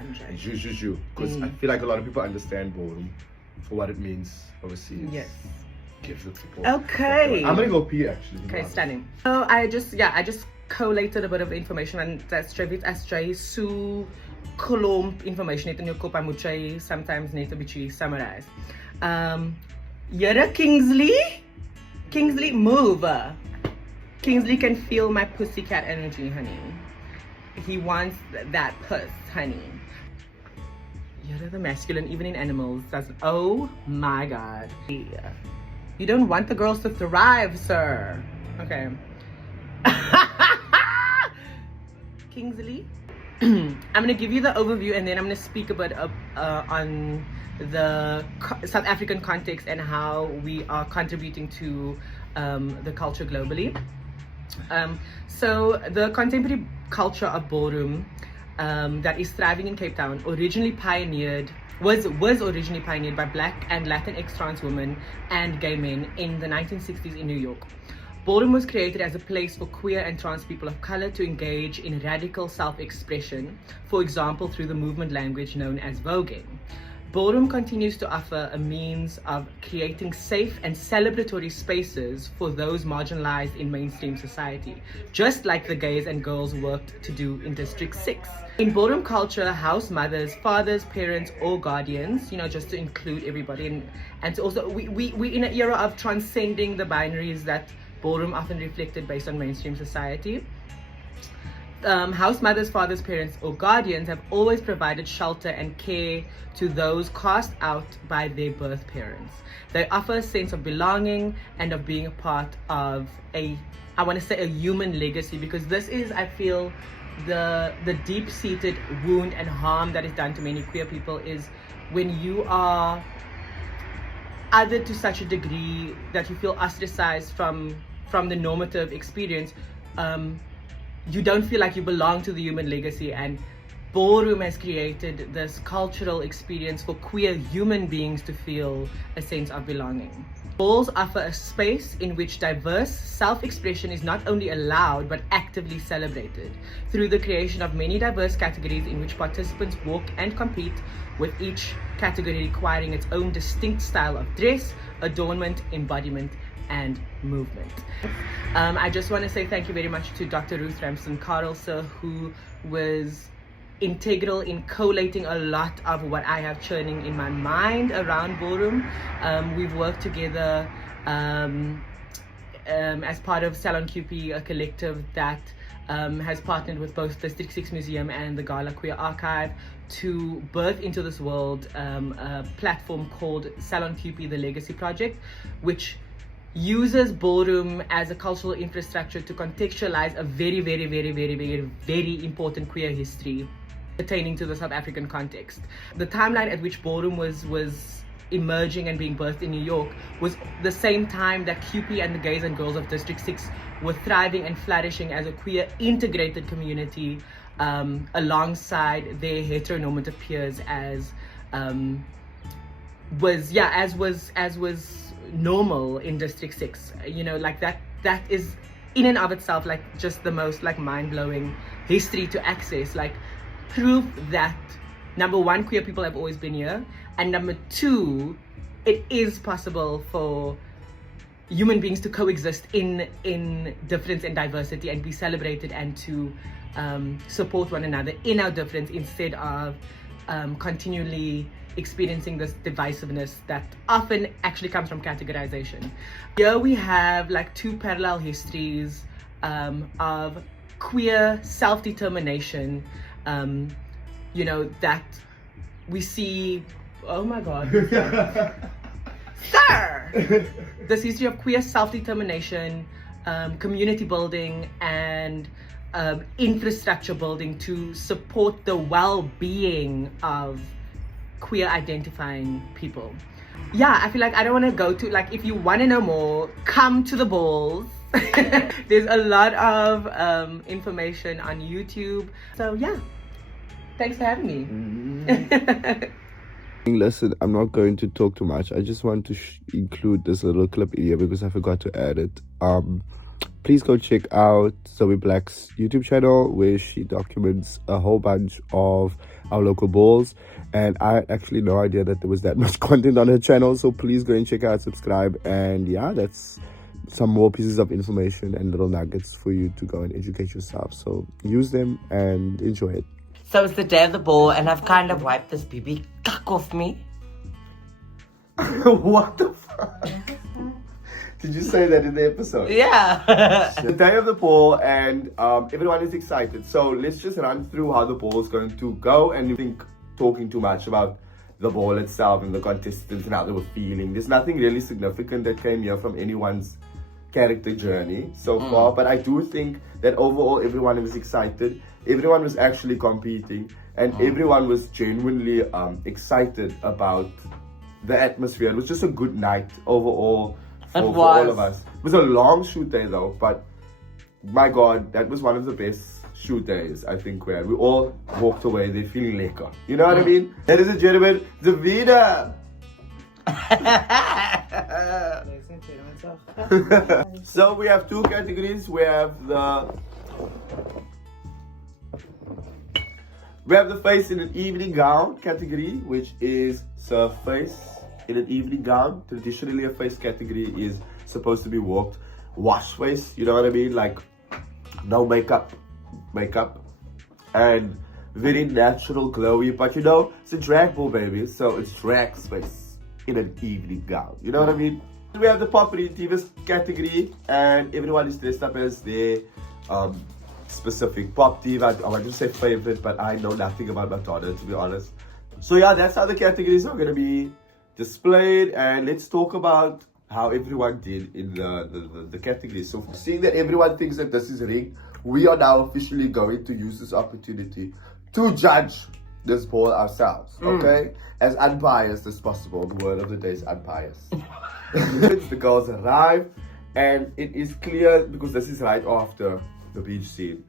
Because I feel like a lot of people understand ballroom for what it means overseas. Yes. Give the support. Okay. I'm gonna go pee actually. Okay, stunning. So I just collated a bit of information and that's straight as jy so klomp information net in jou kop, I moet jy sometimes net 'n bietjie summarize. Here Kingsley move. Kingsley can feel my pussycat energy, honey. He wants that puss, honey. You're the masculine, even in animals. That's, oh my God. You don't want the girls to thrive, sir. Okay. Kingsley, I'm going to give you the overview and then I'm going to speak a bit on the South African context and how we are contributing to the culture globally. So the contemporary culture of ballroom that is thriving in Cape Town was originally pioneered by Black and Latinx trans women and gay men in the 1960s in New York. Ballroom was created as a place for queer and trans people of color to engage in radical self-expression, for example through the movement language known as voguing. Ballroom continues to offer a means of creating safe and celebratory spaces for those marginalized in mainstream society, just like the gays and girls worked to do in District 6. In ballroom culture, house mothers, fathers, parents, or guardians, just to include everybody, and to also, we in an era of transcending the binaries that ballroom often reflected based on mainstream society. House mothers, fathers, parents, or guardians have always provided shelter and care to those cast out by their birth parents. They offer a sense of belonging and of being a part of a human legacy, because this is, I feel, the deep-seated wound and harm that is done to many queer people is when you are othered to such a degree that you feel ostracized from the normative experience. You don't feel like you belong to the human legacy, and ballroom has created this cultural experience for queer human beings to feel a sense of belonging. Balls offer a space in which diverse self-expression is not only allowed but actively celebrated through the creation of many diverse categories in which participants walk and compete, with each category requiring its own distinct style of dress, adornment, embodiment, and movement. I just want to say thank you very much to Dr. Ruth Ramsden Carl, sir, who was integral in collating a lot of what I have churning in my mind around ballroom. We've worked together as part of Salon QP, a collective that has partnered with both the District 6 Museum and the Gala Queer Archive to birth into this world a platform called Salon QP, the Legacy Project, which uses ballroom as a cultural infrastructure to contextualize a very, very, very, very, very, very important queer history pertaining to the South African context. The timeline at which ballroom was emerging and being birthed in New York was the same time that QP and the gays and girls of District 6 were thriving and flourishing as a queer integrated community alongside their heteronormative peers, as was normal in District 6. Like that is in and of itself like just the most like mind-blowing history to access, like proof that number one, queer people have always been here, and number two, it is possible for human beings to coexist in difference and diversity and be celebrated and to support one another in our difference instead of continually experiencing this divisiveness that often actually comes from categorization. Here we have like two parallel histories of queer self-determination, that we see. Oh my God. Sir! This history of queer self-determination, community building, and infrastructure building to support the well-being of queer identifying people. Yeah, I feel like I don't want to go to, like, if you want to know more, come to the balls. There's a lot of information on YouTube. So yeah, thanks for having me. Listen, I'm not going to talk too much. I just want to include this little clip in here because I forgot to add it. Please go check out Zoe Black's YouTube channel where she documents a whole bunch of our local balls. And I had actually no idea that there was that much content on her channel. So please go and check out, subscribe. And yeah, that's some more pieces of information and little nuggets for you to go and educate yourself. So use them and enjoy it. So it's the day of the ball, and I've kind of wiped this BB cuck off me. What the fuck? Did you say that in the episode? Yeah. The day of the ball, and everyone is excited. So let's just run through how the ball is going to go. And I think talking too much about the ball itself and the contestants and how they were feeling. There's nothing really significant that came here from anyone's character journey so far. But I do think that overall everyone was excited. Everyone was actually competing, and everyone was genuinely excited about the atmosphere. It was just a good night overall for all of us. It was a long shoot day though, but my God, that was one of the best shoot days I think we had. We all walked away there feeling lekker. You know what I mean? Ladies and gentlemen, the winner! So we have two categories. We have the face in an evening gown category, which is surf face in an evening gown. Traditionally, a face category is supposed to be walked wash face, you know what I mean? Like no makeup, and very natural, glowy. But you know, it's a drag ball, baby, so it's drag space in an evening gown. You know what I mean? We have the Poppy Divas category, and everyone is dressed up as their specific pop diva. I want to say favorite, but I know nothing about Madonna, to be honest. So yeah, that's how the categories are going to be displayed, and let's talk about how everyone did in the categories. So seeing that everyone thinks that this is rigged, we are now officially going to use this opportunity to judge this ball ourselves, okay? As unbiased as possible. The word of the day is unbiased. The girls arrive, and it is clear, because this is right after the beach scene,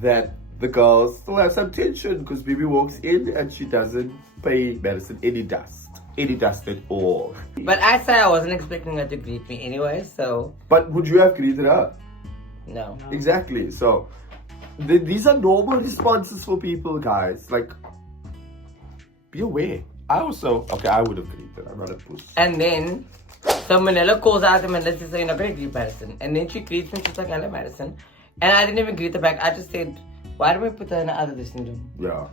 that the girls still have some tension, because Bibi walks in and she doesn't pay Madison any dust at all. But I said I wasn't expecting her to greet me anyway, so... But would you have greeted her? No. Exactly. So these are normal responses for people, guys. Like, be aware. I would have greeted. I'm not a puss. And then, so Manila calls out to Manila, says, you're not going to greet Madison. And then she greets me, she's like, hello, Madison. And I didn't even greet her back. I just said, why do we put her in the other listening room? Yeah.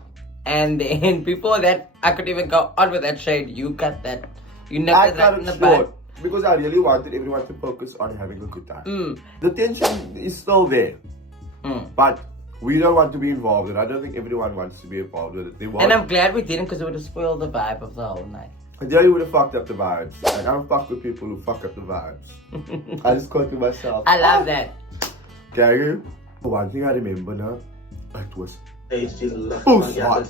And then, before that, I could even go on with that shade. You cut that. You nipped that in the back. Because I really wanted everyone to focus on having a good time. The tension is still there. But we don't want to be involved, and I don't think everyone wants to be involved with it. And I'm glad we didn't, because it would have spoiled the vibe of the whole night. And then you would have fucked up the vibes. And I don't fuck with people who fuck up the vibes. I just quoted myself. I love that. Gary, one thing I remember now, it was hot.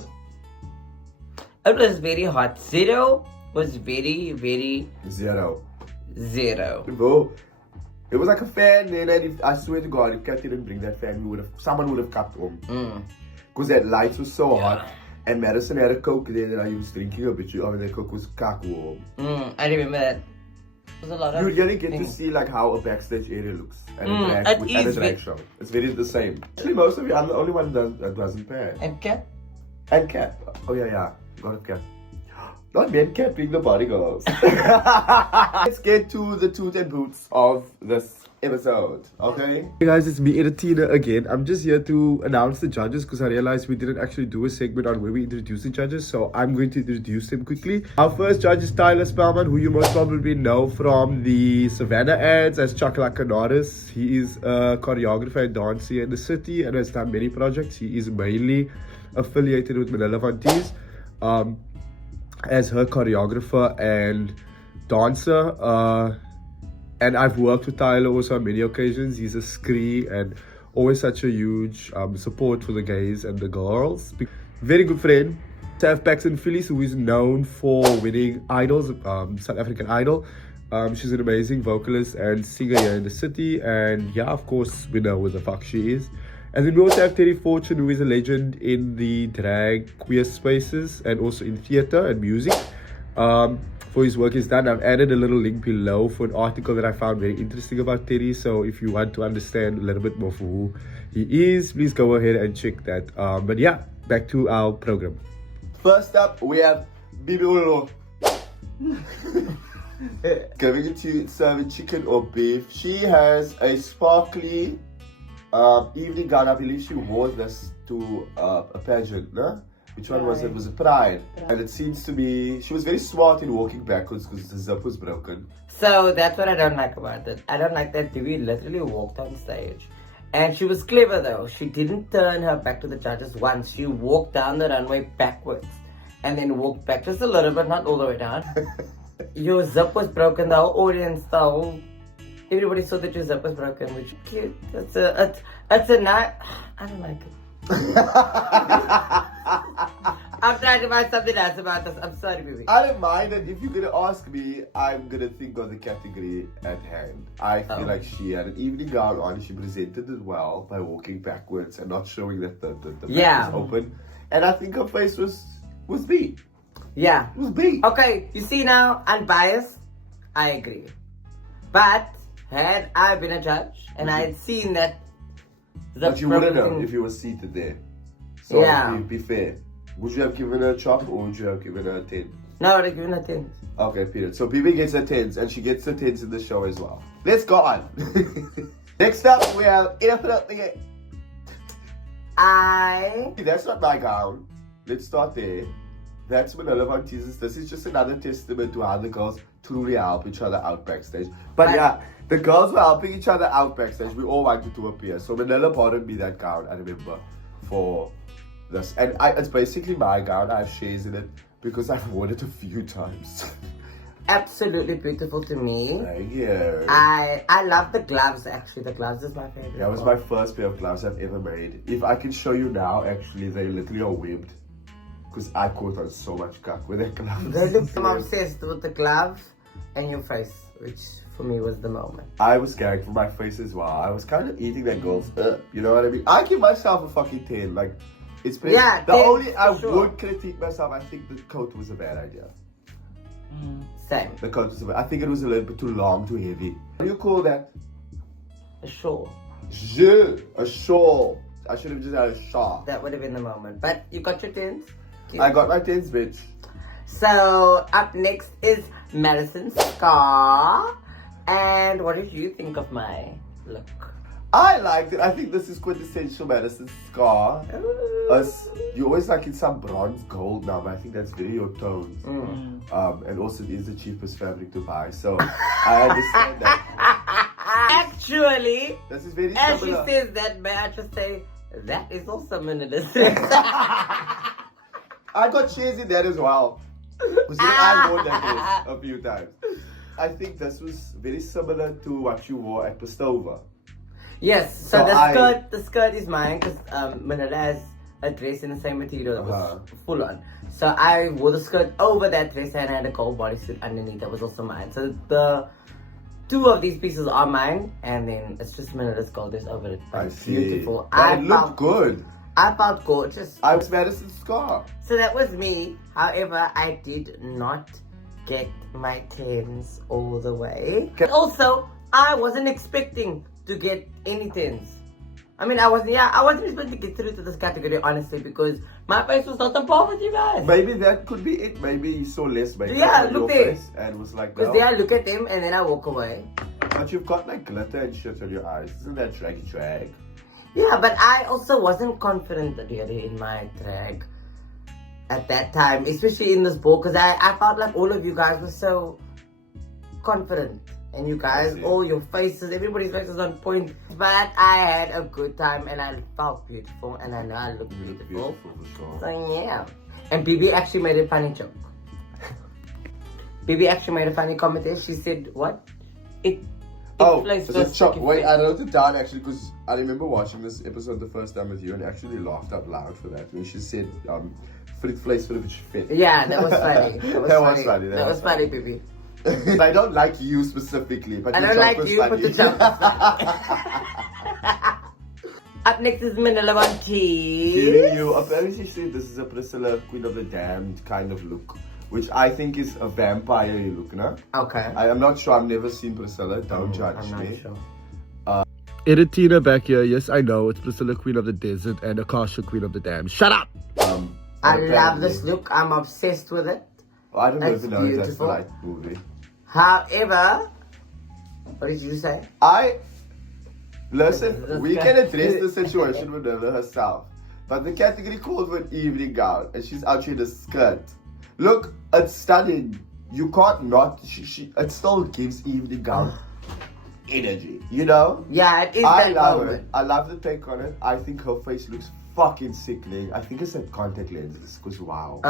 It was very hot. Zero was very, very... Zero. Zero. It was like a fan, and I swear to God, if Kat didn't bring that fan, someone would have cut home. Because that lights was so hot, and Madison had a Coke there that I was drinking a bit. That Coke was cock warm. I remember that. It was a lot of You really get to see like how a backstage area looks and a drag show. It's very the same. Actually, most of you, I'm the only one that doesn't pay. And Kaap? And Kaap. Oh yeah. Got it, Kaap. Not me and Kaap being the body girls. Let's get to the toot and boots of this episode, okay? Hey guys, it's me, Tina, again. I'm just here to announce the judges because I realized we didn't actually do a segment on where we introduce the judges, so I'm going to introduce them quickly. Our first judge is Tyler Spellman, who you most probably know from the Savannah ads as Chakalaka Norris. He is a choreographer and dancer in the city and has done many projects. He is mainly affiliated with Manila Vanties as her choreographer and dancer. And I've worked with Tyler also on many occasions. He's a scree and always such a huge support for the gays and the girls. Very good friend. To have Paxton Phillips, who is known for winning idols, South African Idol. She's an amazing vocalist and singer here in the city, and yeah, of course, we know who the fuck she is. And then we also have Terry Fortune, who is a legend in the drag queer spaces and also in theatre and music. For his work he's done. I've added a little link below for an article that I found very interesting about Terry. So if you want to understand a little bit more for who he is, please go ahead and check that. But yeah, back to our program. First up, we have Beaulah. Going into serving chicken or beef. She has a sparkly evening gown. I believe she wore this to a pageant, no? Which one was it? It was a Pride. And it seems to be, she was very smart in walking backwards because the zip was broken. So that's what I don't like about it. I don't like that Divi literally walked on stage. And she was clever though. She didn't turn her back to the judges once. She walked down the runway backwards. And then walked back just a little bit, not all the way down. Your zip was broken. The whole audience, everybody saw that your zip was broken, which is cute. It's a nice, I don't like it. I'm trying to find something else about this. I'm sorry, baby. I don't mind it. If you're gonna ask me, I'm gonna think of the category at hand. I feel like she had an evening gown on. She presented it well by walking backwards and not showing that the back was open. And I think her face was B. Yeah. It was B. Okay, you see now, unbiased, I agree. But had I been a judge and I had seen that, but you wouldn't know if you were seated there. So be fair. Would you have given her a chop or would you have given her a 10? No, I would have given her 10. Okay, period. So BB gets her 10s and she gets her 10s in the show as well. Let's go on. Next up, we have infinitely. That's not my gown. Let's start there. That's Manila Van Teasers. This is just another testament to how the girls truly help each other out backstage. But yeah, the girls were helping each other out backstage. We all wanted to appear. So Manila borrowed me that gown, I remember, for this. And it's basically my gown. I have shares in it because I've worn it a few times. Absolutely beautiful to me. Thank you. I love the gloves actually. The gloves is my favorite. That was my first pair of gloves I've ever made. If I can show you now, actually, they literally are webbed. Because I caught on so much cock with that gloves. I'm obsessed with the glove and your face, which for me was the moment. I was scared for my face as well. I was kind of eating that girl's you know what I mean? I give myself a fucking 10. Like, it's been, yeah, the only I would critique myself, I think the coat was a bad idea. Same. The coat was I think it was a little bit too long, too heavy. What do you call that? A shawl. A shawl. I should have just had a shawl. That would have been the moment. But you got your 10s? I got my 10s, bitch. So, up next is Madison Scarr. And what did you think of my look? I liked it. I think this is quintessential Madison Scarr. You always like in some bronze gold now, but I think that's very your tones. And also it is the cheapest fabric to buy, so I understand that. Actually, this is very as similar. she says that, may I just say, that is also minimalist. I got shares in that as well. Because I wore that dress a few times. I think this was very similar to what you wore at Pastova. Yes, so the skirt is mine because Manila has a dress in the same material that was full on. So I wore the skirt over that dress and I had a gold bodysuit underneath that was also mine. So the two of these pieces are mine and then it's just Manila's gold dress over it. I see. Beautiful. But it looked good. I felt gorgeous. I was Madison Scarr. So that was me. However, I did not get my 10s all the way. Also, I wasn't expecting to get any 10s. I mean, I wasn't expecting to get through to this category, honestly, because my face was not on par with you guys. Maybe that could be it. Maybe you saw less makeup on your face and was like, because then I look at them and then I walk away. But you've got like glitter and shit on your eyes. Isn't that drag? Yeah, but I also wasn't confident really in my drag at that time, especially in this ball, because I felt like all of you guys were so confident. And you guys, all your faces, everybody's faces on point. But I had a good time and I felt beautiful and I know I looked beautiful. So yeah. And BB actually made a funny joke. BB actually made a funny comment there. She said, what? Oh, place is was it chop? sticky Wait, fit. I wrote it down actually because I remember watching this episode the first time with you and actually laughed out loud for that when she said, "Frit vlees vir 'n bietjie vet." Yeah, that was funny. That was funny. That was funny, baby. I don't like you specifically, but I the don't joke like was you, but funny. the joke was funny. Up next is Manila One Giving you, apparently she said this is a Priscilla Queen of the Damned kind of look, which I think is a vampire look, no? Okay. I am not sure, I've never seen Priscilla, don't judge I'm not me. sure. Editina back here. Yes, I know. It's Priscilla, Queen of the Desert, and Akasha, Queen of the Dam. Shut up! I love this look. I'm obsessed with it. I don't It's even know if that's the beautiful. right movie. However, what did you say? Listen, we can address the situation with her herself. But the category called for an evening gown, and she's out here in a skirt. Look, it's stunning. You can't not. It still gives evening gown energy, you know? Yeah, it is I that love moment. it. I love the take on it. I think her face looks fucking sickening. I think it's the contact lenses, because wow.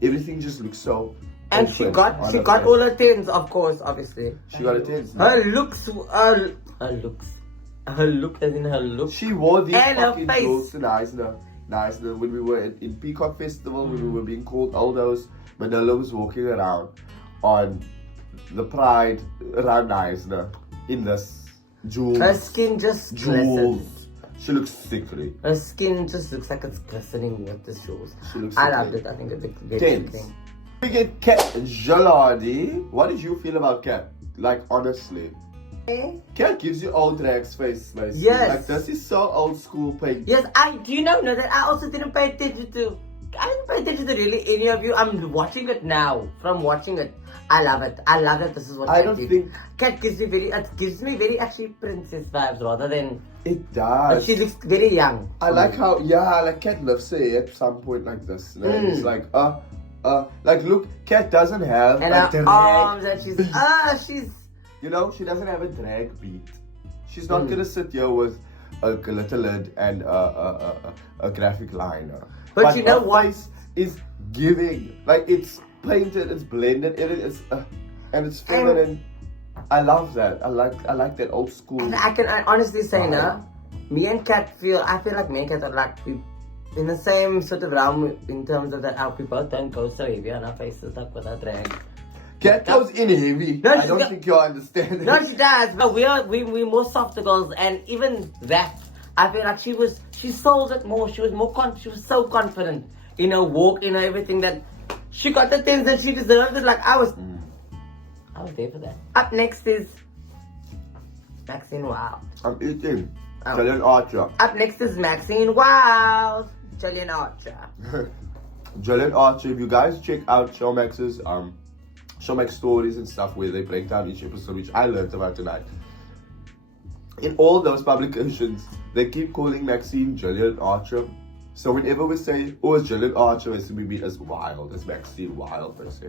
Everything just looks so. And she open got on her face. all her tens, of course, obviously. She got a 10. Her looks. Her look as in her look. She wore these And her fucking face. clothes to Neisner when we were in Peacock Festival, when we were being called all those. Manila was walking around on the Pride around Neisner in this jewels. Her skin just jewels. glistens. She looks sickly. Her skin just looks like it's glistening with the jewels. She looks I sickly. loved it. I think it looked very Tense. sickening. We get Kat Gilardi. What did you feel about Kat? Like, honestly. Kat gives you old drag face, basically. Yes. Like, this is so old school pink. Yes, do you know that I also didn't pay attention to. I didn't pay attention to really any of you. I'm watching it now. From watching it, I love it. I love that this is what I Kat don't did. think Kat gives me very actually princess vibes rather than. it does. She looks very young. I like how, like Kat lifts her head at some point like this. And it's like, like look, Kat doesn't have And a her drag arms and she's, beat. she's. You know, she doesn't have a drag beat. She's not gonna sit here with a glitter lid and a graphic liner. But you know her what? face is giving, like it's painted, it's blended, it's and it's feminine. I love that. I like that old school. And I honestly say now, I feel like me and Kat are like in the same sort of realm in terms of that our people don't go so heavy on our faces like with our drag. Kat goes in heavy. No, I don't think you understand. No, she does, but we're more softer girls, and even that, I feel like she sold it more. She was she was so confident in her walk, in her everything, that she got the things that she deserved. It. Like I was there for that. Up next is Maxine Wild. I'm eating. Oh. Jillian Archer. Up next is Maxine Wild. Jillian Archer. Jillian Archer. If you guys check out SHOWMAX's SHOWMAX stories and stuff where they break down each episode, which I learned about tonight. In all those publications, they keep calling Maxine Jillian Archer. So whenever we say, oh, it's Jillian Archer, it's to be as wild as Maxine Wild, per se.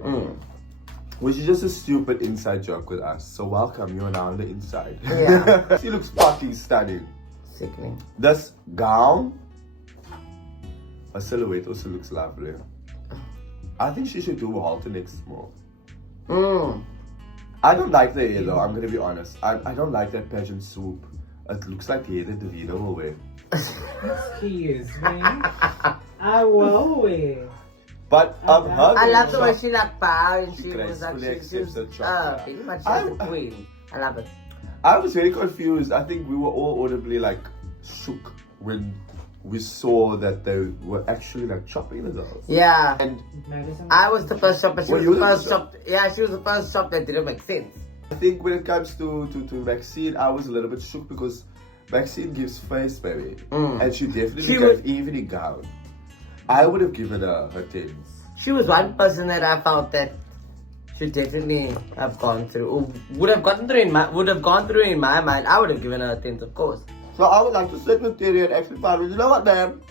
Which is just a stupid inside joke with us. So welcome, you're now on the inside. Yeah. She looks fucking stunning. Sickening. This gown, her silhouette also looks lovely. I think she should do a halter next more. I don't like the hair though, I'm gonna be honest. I don't like that pageant swoop. It looks like hair that Davina will wear. Excuse me. I will wear. But her I love the way shot- she like pow and She she was like gracefully she was accepts the shot. pretty much she's a queen. I love it. I was very confused. I think we were all audibly like shook when we saw that they were actually like chopping the dolls. Yeah. And Madison, I was the first shop, but she Were was you the the first first shop. Yeah, she was the first shop that didn't make sense. I think when it comes to Maxine, I was a little bit shook because Maxine gives face, baby. And she definitely gave evening gown. I would have given her 10s. She was one person that I felt that should definitely have gone through, or would have gone through in my mind. I would have given her a 10, of course. So I would like to sit with Terry and actually find out, you know what, ma'am?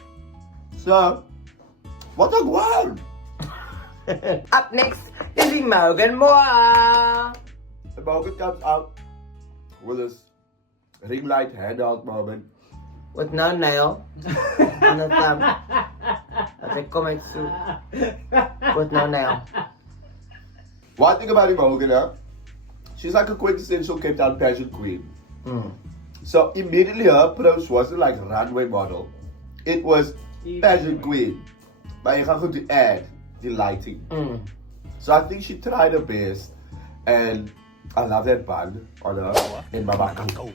So, what a one? Up next is Imogen Moore. The Morgan comes out with this ring light handout moment. With no nail on the thumb. As a comic suit. With no nail. One thing about Imogen, she's like a quintessential Cape Town pageant queen. So immediately her approach wasn't like runway model. It was pageant queen. But you have to add the lighting. So I think she tried her best. And I love that bun on her. In my bango.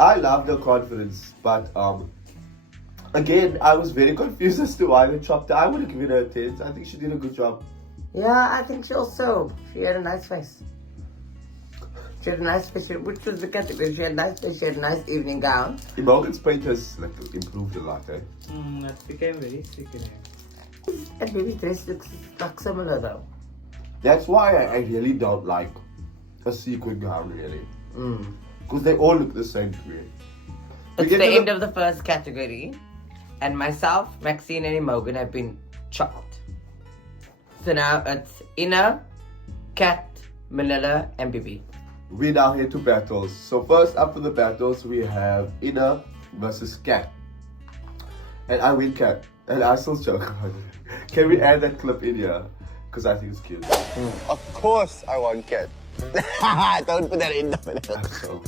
I love the confidence. But again, I was very confused as to why they chopped her. I would have given her a 10. I think she did a good job. Yeah, I think she had a nice face. She had a nice face, which was the category. She had a nice face, she had a nice evening gown. Imogen's paint has like improved a lot, eh? That became very sick in here. And baby's dress looks like similar though. That's why I really don't like a sequin gown, really. Because they all look the same to me. It's the end of the first category. And myself, Maxine and Imogen have been chopped. So now it's Inna, Kat, Manila, and Bibi. We now head to battles. So first up for the battles, we have Inna versus Kat. And I win Kat. And I still joke about it. Can we add that clip in here? Because I think it's cute. Of course I want Kat. Don't put that in the I'm so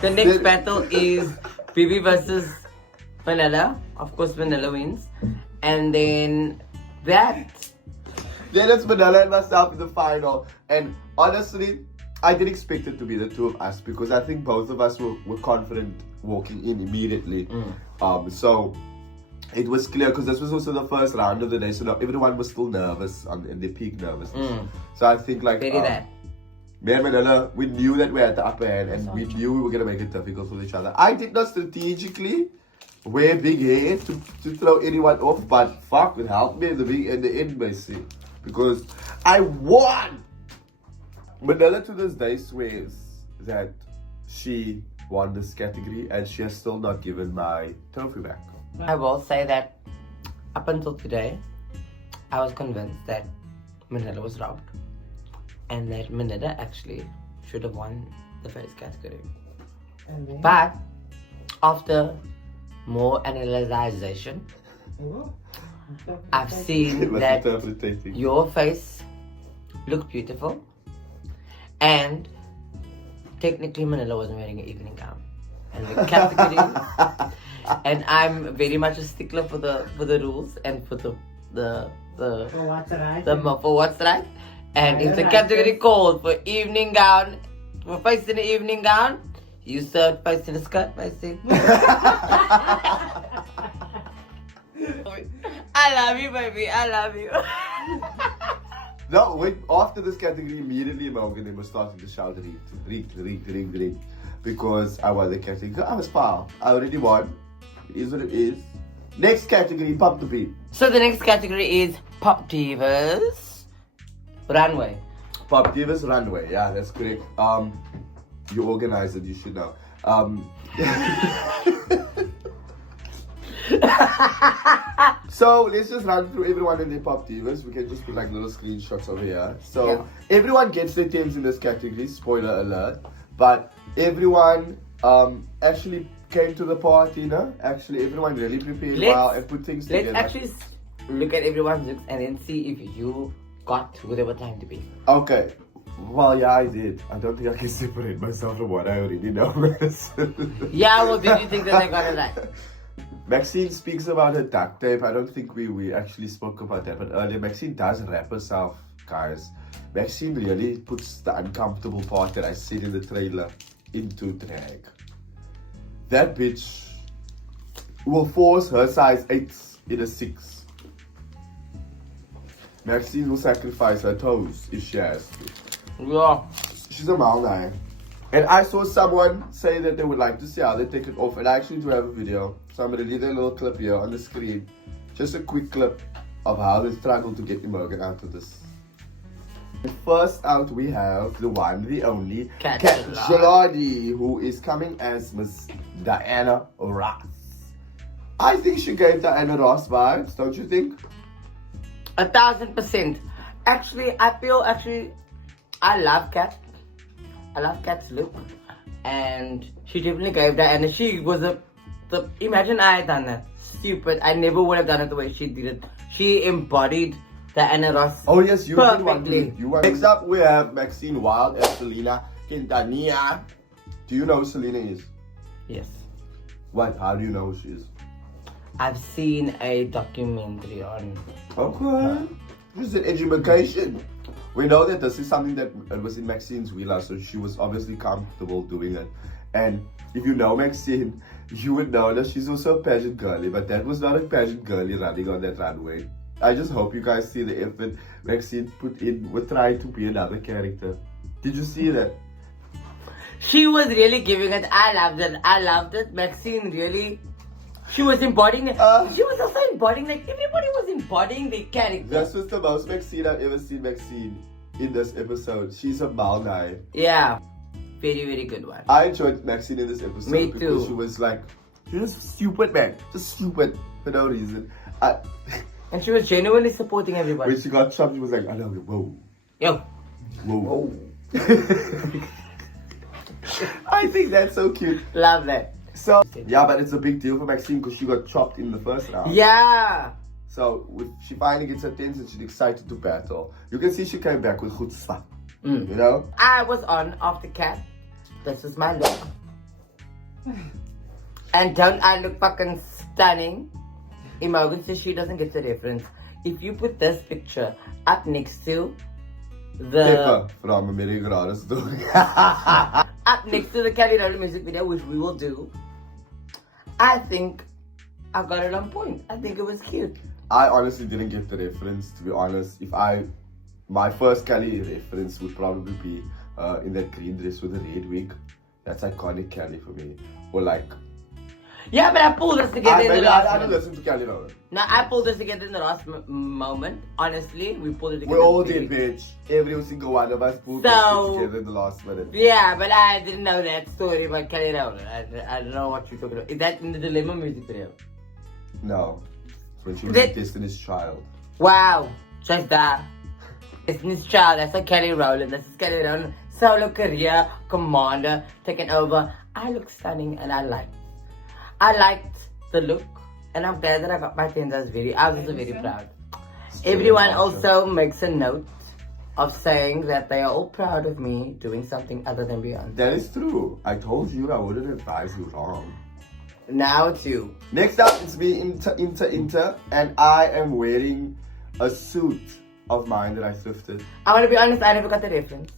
The next battle is Bibi versus Manila. Of course, Manila wins. And then that. Then it's Manila and myself in the final. And honestly, I didn't expect it to be the two of us because I think both of us were confident walking in immediately. So it was clear because this was also the first round of the day, so everyone was still nervous and they peak nervousness. So I think like Very that. Me and Manila, we knew that we had the upper hand and we knew we were gonna make it difficult for each other. I did not strategically wear big hair to throw anyone off, but fuck, it helped me in the end basically because I won. Manila to this day swears that she won this category and she has still not given my trophy back. I will say that up until today, I was convinced that Manila was robbed. And that Manila actually should have won the first category. But after more analyzation, I've seen that your face looked beautiful. And technically Manila wasn't wearing an evening gown. And the category and I'm very much a stickler for the rules and for the for what's right. And if the category called for evening gown, for face in the evening gown, you served face in the skirt, basically. I love you, baby. I love you. No, wait, after this category, immediately Imogen was starting to shout read. Because I won the category. I was foul. I already won. It is what it is. Next category, Pop the Beat. So the next category is Pop Divas Runway. Pop Divas Runway, yeah, that's correct. You organized it, you should know. So let's just run through everyone in the Pop Divas. We can just put like little screenshots over here. So everyone gets their teams in this category, spoiler alert. But everyone actually came to the party, no? Actually, everyone really prepared well and put things together. Let's actually look at everyone's looks and then see if you got who they were trying to be. Okay. Well, yeah, I did. I don't think I can separate myself from what I already know. Yeah, well, did you think that they got it right? Maxine speaks about her duct tape. I don't think we actually spoke about that, but earlier Maxine does wrap herself, guys. Maxine really puts the uncomfortable part that I said in the trailer into drag. That bitch will force her size 8 in a 6. Maxine will sacrifice her toes if she has to. Yeah. She's a Malnai. And I saw someone say that they would like to see how they take it off. And I actually do have a video. So I'm going to leave a little clip here on the screen. Just a quick clip of how they struggle to get Imogen out of this. First out we have the one, the only Kat Geladi, who is coming as Miss Diana Ross. I think she gave Diana Ross vibes, don't you think? 1000%. Actually, I love Kat. I love Kat's look. And she definitely gave Diana. She was imagine I had done that. Stupid. I never would have done it the way she did it. She embodied Diana Ross. Oh yes, you perfectly. did one. Next up we have Maxine Wild as Selena. Quintanilla. Do you know who Selena is? Yes. What? How do you know who she is? I've seen a documentary on. Okay. This is an education. We know that this is something that was in Maxine's wheelhouse, so she was obviously comfortable doing it. And if you know Maxine, you would know that she's also a pageant girly, but that was not a pageant girly running on that runway. I just hope you guys see the effort Maxine put in with trying to be another character. Did you see that? She was really giving it. I loved it. I loved it. Maxine really. She was embodying it. She was also embodying, like, everybody was embodying their character. This was the most Maxine I've ever seen Maxine in this episode. She's a Malnai. Yeah. Very, very good one. I enjoyed Maxine in this episode. Me because too. she was like, she was stupid, man. Just stupid for no reason. And she was genuinely supporting everybody. When she got chopped, she was like, I know, whoa. Yo. Whoa. I think that's so cute. Love that. So, yeah, but it's a big deal for Maxine because she got chopped in the first round. Yeah. So, with, she finally gets her attention, she's excited to battle. You can see she came back with good stuff. You know? I was on after Kaap. This is my look. And don't I look fucking stunning? Imogen says she doesn't get the reference. If you put this picture up next to the... Pepper from American Horror Story. up next to the Kelly Rowland music video, which we will do, I think I got it on point. I think it was cute. I honestly didn't get the reference, to be honest. My first Kelly reference would probably be in that green dress with the red wig. That's iconic Kelly for me. Or like... Yeah, but I pulled this together in the last I don't moment. listen to Kelly Rowland. No, I pulled this together in the last moment. Honestly, we pulled it together. We all in did, 3 weeks. bitch. Every single one of us pulled So- this together in the last minute. Yeah, but I didn't know that story about Kelly Rowland. I don't know what you're talking about. Is that in the Dilemma music video? No. It's when she was That- Destiny's Child. Wow, just that. Destiny's Child, that's a Kelly Rowland. This is Kelly Rowland. Solo career, commander, taking over. I look stunning and I liked the look. And I'm glad that I got my 10. I was also very proud. Everyone also makes a note of saying that they are all proud of me doing something other than Beyonce. That is true. I told you I wouldn't advise you wrong. Now it's you. Next up, it's me, Inter, and I am wearing a suit of mine that I thrifted. I want to be honest, I never got the reference.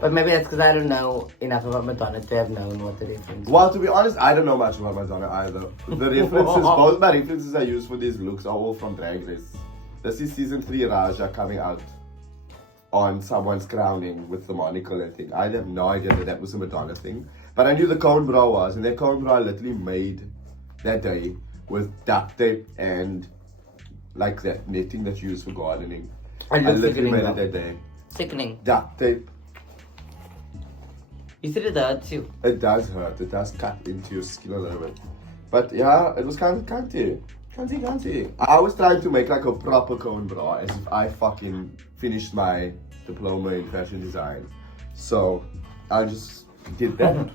But maybe that's because I don't know enough about Madonna to have known what the reference was. Well, to be honest, I don't know much about Madonna either. The references, both my references I use for these looks are all from Drag Race. This is season 3 Raja coming out on someone's crowning with the monocle and thing. I have no idea that was a Madonna thing. But I knew the cone bra was, and that cone bra I literally made that day with duct tape and like that netting that you use for gardening. I literally made it that day. Sickening. Duct tape. You said it hurts you. It does hurt. It does cut into your skin a little bit. But yeah, it was kind of cunty. Cunty. I was trying to make like a proper cone bra as if I fucking finished my diploma in fashion design. So I just did that.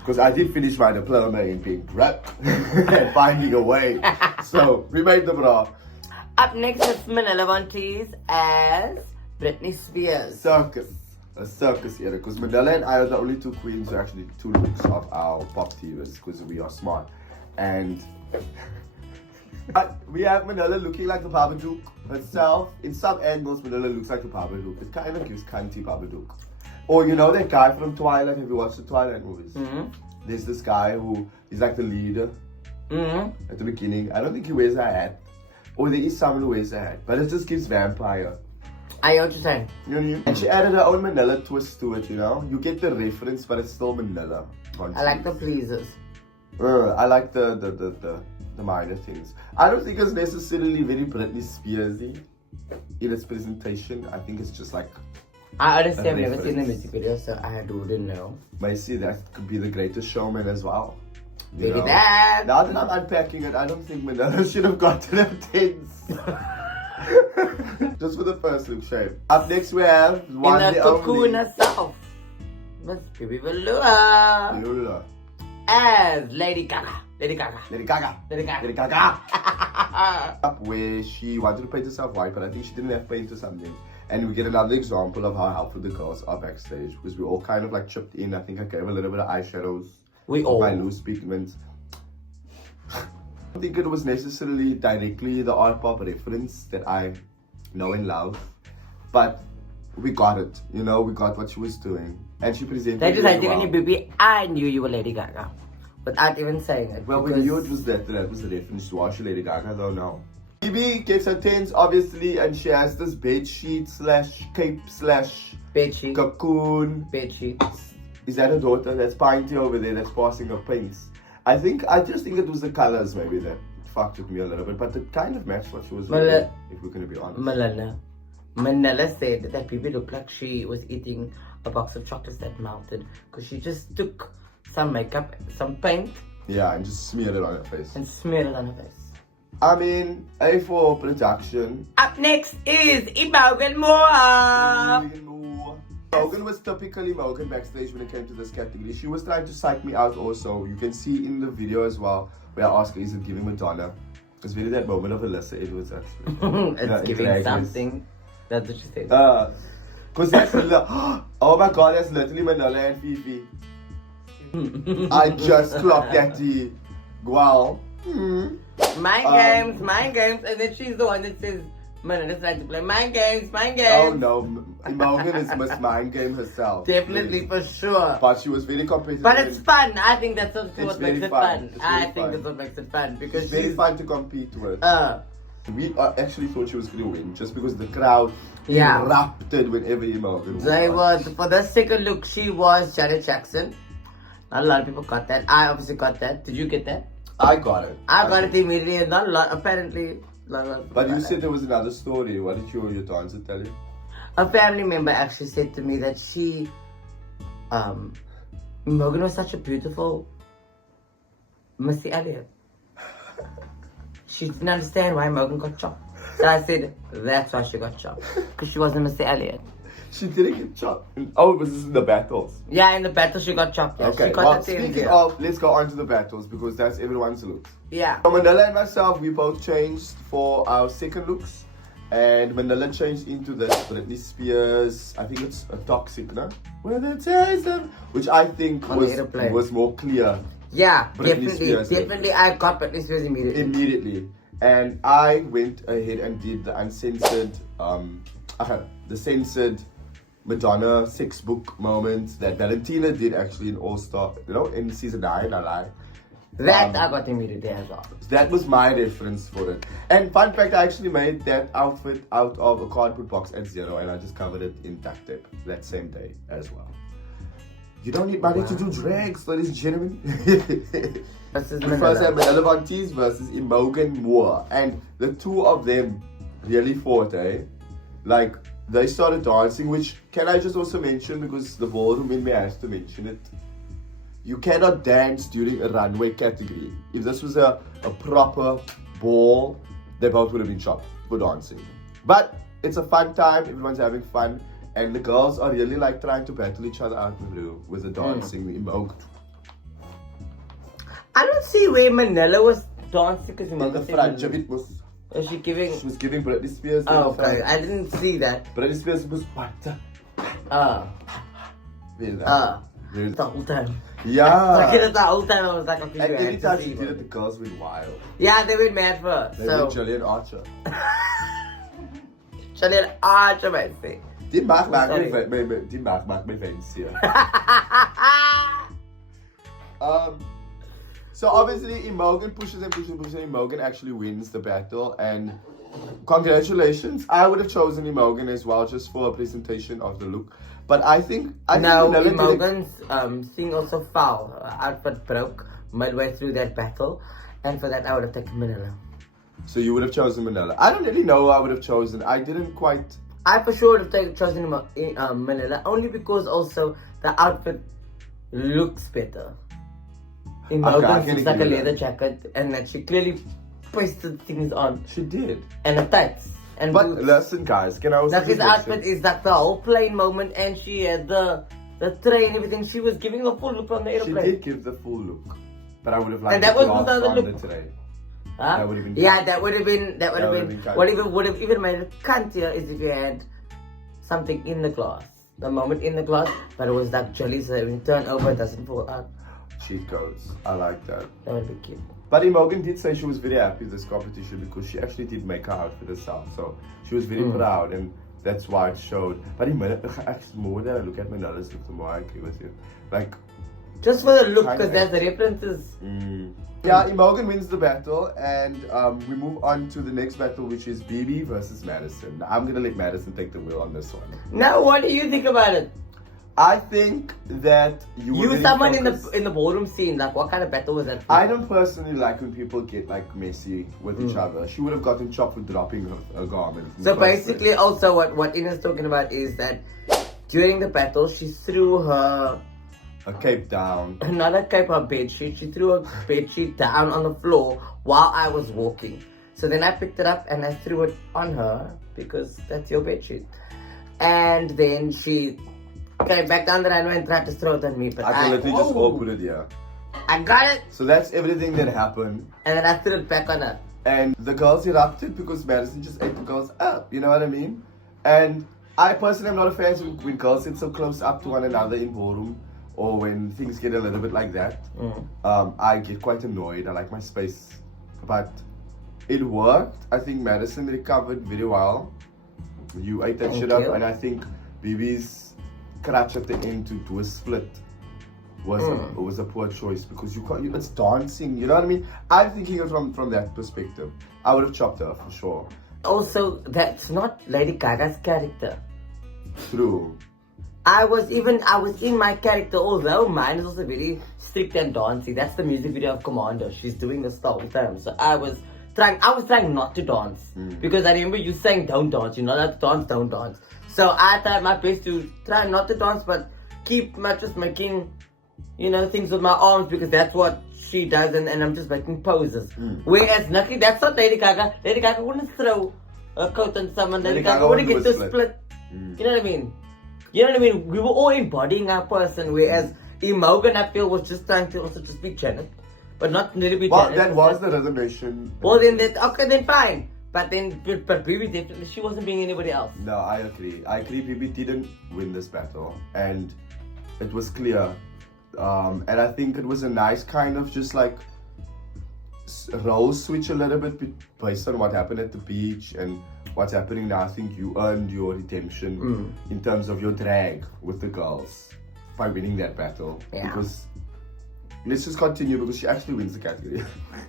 Because I did finish my diploma in being prep and finding a way. So we made the bra. Up next is Manila Vontees as Britney Spears. A circus era, because Manila and I are the only 2 queens who actually 2 looks of our pop divas, because we are smart. And we have Manila looking like the Babadook herself. In some angles, Manila looks like the Babadook. It kind of gives cunty Babadook. Or you know that guy from Twilight? Have you watched the Twilight movies? Mm-hmm. There's this guy who is like the leader Mm-hmm. at the beginning. I don't think he wears a hat. Or there is someone who wears a hat. But it just gives vampire. I know what you're saying. You know, and she added her own Manila twist to it, you know? You get the reference, but it's still Manila. I like the pleasers. I like the minor things. I don't think it's necessarily very Britney Spearsy in its presentation. I think it's just like... I honestly have never reference. seen the music video, so I wouldn't know. May see that could be the greatest showman as well. You Maybe know? that. Now that I'm unpacking it, I don't think Manila should have gotten them 10s. Just for the first look shape. Up next we have one In the the cocoon only herself. Miss Baby Beaulah Beaulah. as Lady Gaga. Lady Gaga. Lady Gaga. Lady Gaga. Lady Gaga. Up where she wanted to paint herself white, but I think she didn't have paint or something. And we get another example of how helpful the girls are backstage, because we all kind of like chipped in. I think I gave a little bit of eyeshadows. We all. My loose pigments. I don't think it was necessarily directly the art pop reference that I know and love, but we got it. You know, we got what she was doing, and she presented That it is, I think, well. baby, I knew you were Lady Gaga, without even saying it. Well, we because- knew it was that was the reference to Asha Lady Gaga, though now. Bibi gets her tens, obviously, and she has this bed sheet / cape / Bedsheet. cocoon. Bedsheet. Is that a daughter? That's Pinty over there that's passing her paints. I just think it was the colors maybe that fucked with me a little bit, but it kind of matched what she was wearing, if we're going to be honest. Manila said that Bibi looked like she was eating a box of chocolates that melted, because she just took some makeup, some paint, Yeah, and just smeared it on her face. and smeared it on her face. I mean, A for production. Up next is Imogen Moore. Morgan was typically Morgan backstage when it came to this category. She was trying to psych me out also. You can see in the video as well where I ask her, is it giving Madonna? It's really that moment of Alyssa Edwards actually. It's giving something. That's what she said. Because that's oh my god, that's literally Manila and Fifi. I just clocked that tea. Wow. Mind games, and then she's the one that says, Manila's like to play mind games. Oh no, Morgan is Miss Mind Game herself. Definitely, for sure. But she was very competitive. But it's fun. I think that's what very makes it fun. fun. It's very I think fun. that's what makes it fun, because It's very she's fun to compete with. We actually thought she was going to win just because the crowd erupted whenever Morgan They won. was, for the second look, she was Janet Jackson. Not a lot of people got that. I obviously got that. Did you get that? I got it. I got it immediately, and not a lot, apparently. Not a lot of people But you got said it. there was another story. What did your dancer tell you? A family member actually said to me that Morgan was such a beautiful Missy Elliott. She didn't understand why Morgan got chopped. So I said, that's why she got chopped. Because she wasn't Missy Elliott. She didn't get chopped. Oh, it was in the battles. Yeah, in the battle she got chopped. Yeah. Okay, She got well, that thing speaking here. of, let's go on to the battles because that's everyone's look. Yeah. So Manila and myself, we both changed for our second looks. And Manila changed into this Britney Spears, I think it's a Toxic, no? With a taste of, which I think On the aeroplane. was more clear. Yeah, Britney definitely. Spears, Definitely, I got Britney Spears immediately. And I went ahead and did the uncensored, the censored Madonna sex book moment that Valentina did actually in All Star, in season 9, I lie. That I got immediately as well. That was my reference for it. And fun fact, I actually made that outfit out of a cardboard box at Zero and I just covered it in duct tape that same day as well. You don't need money to do drags, ladies and gentlemen. This is We first have Manila Von Teese versus Imogen Moore. And the two of them really fought, eh? Like, they started dancing, which, can I just also mention, because the ballroom in me has to mention it. You cannot dance during a runway category. If this was a proper ball, they both would have been shot for dancing. But it's a fun time, everyone's having fun. And the girls are really like trying to battle each other out with the dancing. Imogen. I don't see where Manila was dancing because In the front, Javit was she giving? She was giving Britney Spears. Oh, okay. I didn't see that. Britney Spears was what? The whole time. Yeah. Like, the whole time I was like, okay, And you every had time to she see did it, one. the girls went wild. Yeah, they went mad first. They So, went Jillian Archer. Chanel Archer, I say. Die mag Sorry. my fans here. So obviously Imogen pushes and Imogen actually wins the battle, and congratulations. I would have chosen Imogen as well just for a presentation of the look. But I think No, Manila did it- Imogen's thing also foul. Her outfit broke midway through that battle, and for that I would have taken Manila. So you would have chosen Manila. I don't really know who I would have chosen. I didn't quite. I for sure would have chosen Manila, only because also the outfit looks better. Imogen's looks like a agree with leather that. jacket, and that she clearly pasted things on, She did. and the tights and But boots. listen, guys, can I also Like his just mention- outfit is like the whole plane moment, and she had the tray and everything. She was giving a full look on the She airplane. did give the full look, but I would have liked And that it was to the last other longer look. today. Huh? That would have been Yeah, fun. that would have been. That would have been kind. What would have even made it cuntier is if you had something in the glass. The moment in the glass, but it was like jelly, so when you turn over, it doesn't fall out. Cheat codes. I like that. That would be cute. But Imogen did say she was very happy with this competition because she actually did make her outfit herself. So she was very proud, and that's why it showed. But actually, more that I look at my nose, the more I agree with you. Like, just for the look, because there's the references. Yeah, Imogen wins the battle, and we move on to the next battle, which is BB versus Madison. I'm gonna let Madison take the wheel on this one. Now, what do you think about it? I think that you someone in the ballroom scene, like what kind of battle was that for? I don't personally like when people get like messy with each other. She would have gotten chopped for dropping her garment. So basically, also what Ina's talking about is that during the battle, she threw her cape down. Not a cape, her bedsheet. She threw her bedsheet down on the floor while I was walking. So then I picked it up and I threw it on her because that's your bedsheet. And then she came back down the runway and tried to throw it on me. But I can literally just open it here. I got it. So that's everything that happened. And then I threw it back on her. And the girls erupted because Madison just ate the girls up. You know what I mean? And I personally am not a fan when girls sit so close up to one another in ballroom, or when things get a little bit like that. I get quite annoyed. I like my space. But it worked. I think Madison recovered very well. You ate that shit up, and I think BB's crutch at the end to do a split was a poor choice because you can't. It's dancing, you know what I mean? I'm thinking it from that perspective. I would have chopped her for sure. Also, that's not Lady Gaga's character. True. I was in my character, although mine is also very strict and dancey. That's the music video of Commander. She's doing this the whole time. So I was trying not to dance because I remember you saying don't dance. You're not allowed to dance, don't dance. So I tried my best to try not to dance, but keep just making, things with my arms because that's what she does, and I'm just making poses. Whereas Nucky, that's not Lady Gaga. Lady Gaga wouldn't throw a coat on someone. Lady Gaga wouldn't get to split. You know what I mean? We were all embodying our person, whereas Imogen, I feel, was just trying to also just be Janet, but not really be Janet. Well, that was the reservation. Well, then fine. But BB definitely, she wasn't being anybody else. No, I agree. BB didn't win this battle, and it was clear. And I think it was a nice kind of just like role switch a little bit based on what happened at the beach and what's happening now. I think you earned your redemption in terms of your drag with the girls by winning that battle. Yeah. Because let's just continue because she actually wins the category.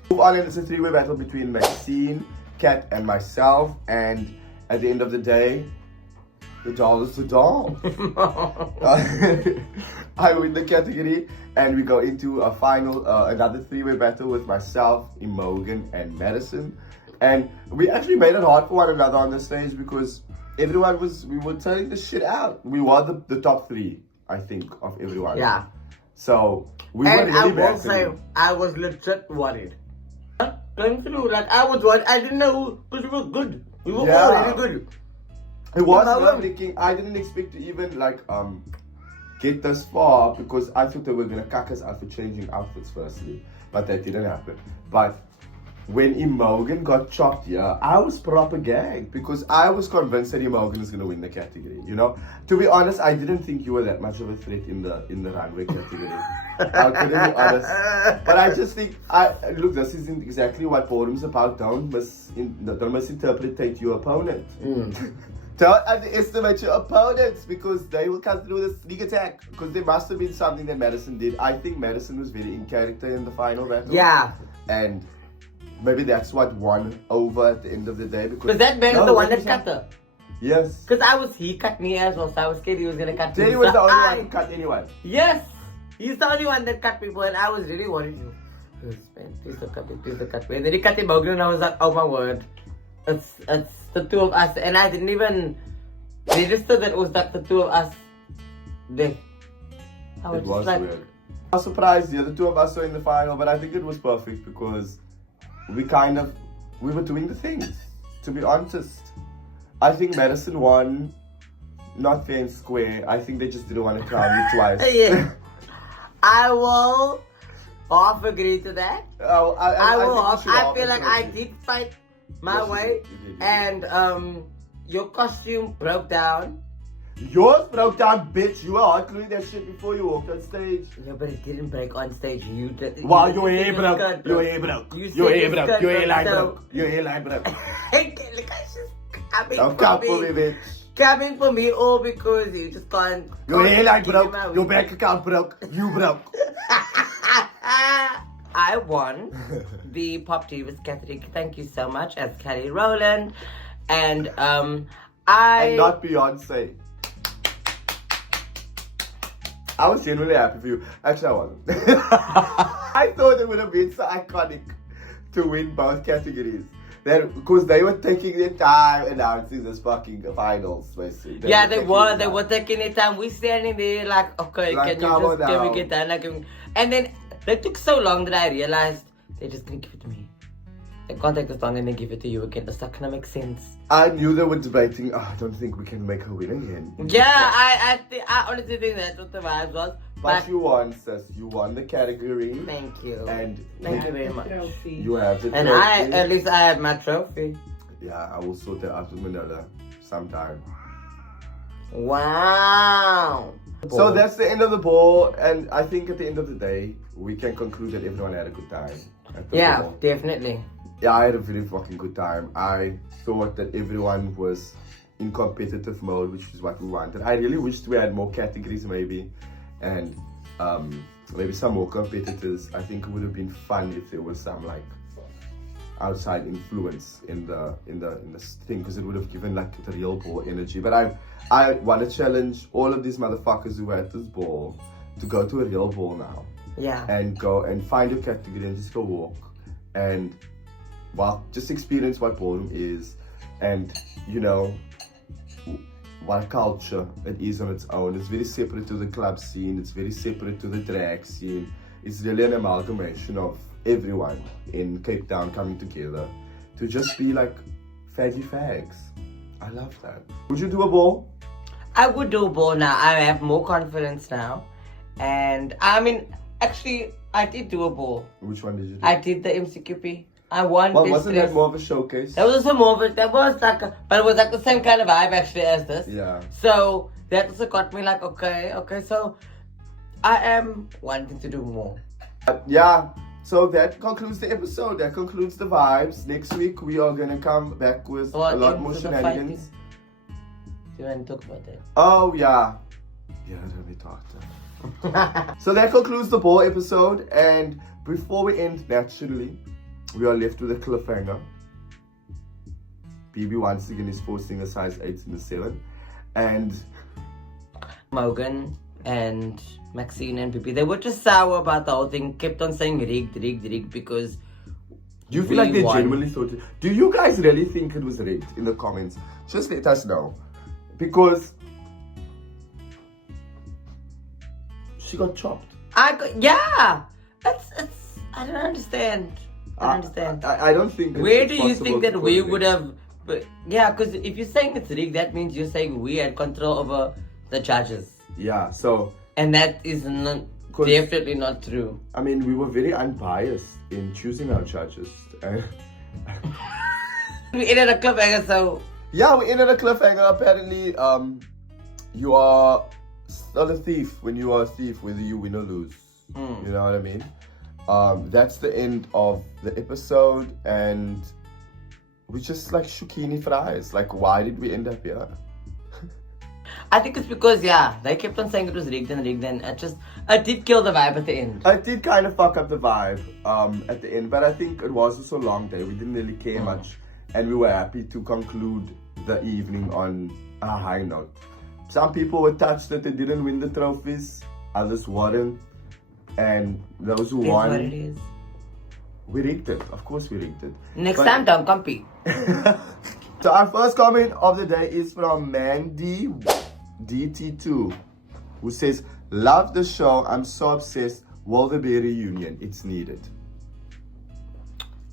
Move on, and it's a three-way battle between Maxine, Kat, and myself. And at the end of the day, the doll is the doll. I win the category, and we go into a final, another three-way battle with myself, Imogen, and Madison. And we actually made it hard for one another on the stage because we were turning the shit out. We were the top three, I think, of everyone. Yeah. So we were really bad. I will say, I was legit worried. Going through, I was worried. I didn't know because we were good. We were all really good. It was nerve-wracking. I didn't expect to even get this far because I thought they were gonna cuck us out for changing outfits firstly, but that didn't happen. But when Imogen got chopped here, I was proper gagged because I was convinced that Imogen is gonna win the category. To be honest, I didn't think you were that much of a threat in the runway category. I'm gonna be honest, but I just think look, this isn't exactly what ballroom's about. Don't misinterpret your opponent. Don't underestimate your opponents because they will come through with a sneak attack. Because there must have been something that Madison did. I think Madison was very in character in the final battle. Yeah. And maybe that's what won over at the end of the day. Because that man is the one that cut her. Yes. Because he cut me as well, so I was scared he was going to cut me. He was the only one who cut anyone. Yes. He's the only one that cut people, and I was really worried. Please don't cut me, please don't cut me. And then he cut Imogen, and I was like, oh my word. It's the two of us, and I didn't even register that it was like the two of us there. It was weird. I was surprised, the two of us were in the final, but I think it was perfect because we were doing the things, to be honest. I think Madison won, not fair and square. I think they just didn't want to crown me twice. Yeah. I will half agree to that. I feel like I did fight my way, and your costume broke down Yours broke down, bitch. You were hard gluing that shit before you walked on stage. Yeah, but it didn't break on stage. You did. Wow, you your said hair skirt broke. Your hair broke. You Your said hair broke. skirt Your hairline so- broke. Your hairline broke. Look, she's coming I'm for coming, me. bitch. Coming for me all because you just can't. Your hairline give broke. him a Your week. bank account broke. You broke. I won the Pop Divas category. Thank you so much, as Kelly Rowland. And And not Beyonce. I was genuinely happy for you. Actually, I wasn't. I thought it would have been so iconic to win both categories. Because they were taking their time announcing this fucking finals, basically. yeah, they taking were. their They time. were taking their time. We standing there like, okay, Like, can come you on just can we now. get done? Like, and then they took so long that I realized they're just gonna give it to me. They can't take this long and then give it to you again. It's not gonna make sense. I knew they were debating, I don't think we can make her win again. Yeah, I honestly think that's what the vibe was. But you won, sis. You won the category. Thank you. And Thank you very much. you have the And trophy. at least I have my trophy. Yeah, I will sort that out with Manila sometime. Wow. So that's the end of the ball, and I think at the end of the day, we can conclude that everyone had a good time. At the Yeah, ball. definitely. Yeah, I had a very fucking good time. I thought that everyone was in competitive mode, which is what we wanted. I really wished we had more categories maybe, and maybe some more competitors. I think it would have been fun if there was some like outside influence in the thing, because it would have given like the real ball energy. But I want to challenge all of these motherfuckers who were at this ball to go to a real ball now. Yeah. And go and find your category and just go walk and just experience what ballroom is, and you know what culture it is on its own. It's very separate to the club scene, it's very separate to the drag scene. It's really an amalgamation of everyone in Cape Town coming together to just be like faggy fags. I love that. Would you do a ball? I would do a ball now. I have more confidence now. And I mean, actually, I did do a ball. Which one did you do? I did the MCQP. I won Well, this wasn't dress. that more of a showcase? That was also more of it. That was like, but it was like the same kind of vibe actually as this. Yeah. So that also got me like, okay. So I am wanting to do more. Yeah, so that concludes the episode. That concludes the vibes. Next week we are gonna come back with a lot more into the shenanigans. fighting. Do you want to talk about that? Oh yeah. Yeah, let me talk to. So that concludes the ball episode, and before we end, naturally, we are left with a cliffhanger. BB once again is forcing a size 8 in the 7, and Morgan and Maxine and Pippi, they were just sour about the whole thing. Kept on saying rigged because do you feel we like they won. genuinely thought it? Do you guys really think it was rigged? In the comments, just let us know, because she got chopped. yeah. It's I don't understand. I don't understand. I don't think. Where it's do you possible think to that call we it would rigged. have? But yeah, because if you're saying it's rigged, that means you're saying we had control over the judges, Yeah, so and that is not 'Cause- definitely not true. I mean, we were very unbiased in choosing our judges. We ended a cliffhanger, so Yeah, we ended a cliffhanger. Apparently, you are not a thief when you are a thief, whether you win or lose. You know what I mean? That's the end of the episode, and we just like zucchini fries. Like, why did we end up here? I think it's because they kept on saying it was rigged, and it did kill the vibe at the end. I did kind of fuck up the vibe at the end, but I think it was also a long day. We didn't really care much, and we were happy to conclude the evening on a high note. Some people were touched that they didn't win the trophies, others weren't, and those who It's won, what it is. we rigged it. Of course, we rigged it. Next But- time, don't compete. So our first comment of the day is from Mandy DT2, who says, "Love the show. I'm so obsessed. Will there be a reunion? It's needed."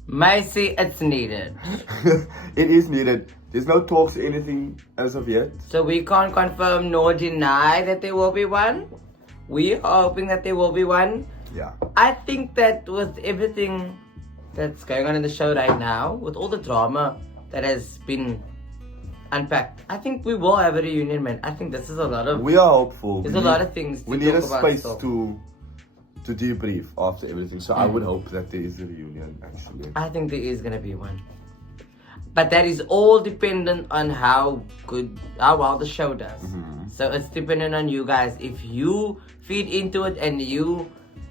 Macy, it's needed. It is needed. There's no talks or anything as of yet. So we can't confirm nor deny that there will be one. We are hoping that there will be one. Yeah. I think that with everything that's going on in the show right now, with all the drama that has been unpacked. I think we will have a reunion, man. I think this is a lot of. We are hopeful. There's a lot of things. We to need a talk about space still. to debrief after everything. So I would hope that there is a reunion. Actually, I think there is gonna be one, but that is all dependent on how well the show does. So it's dependent on you guys. If you feed into it and you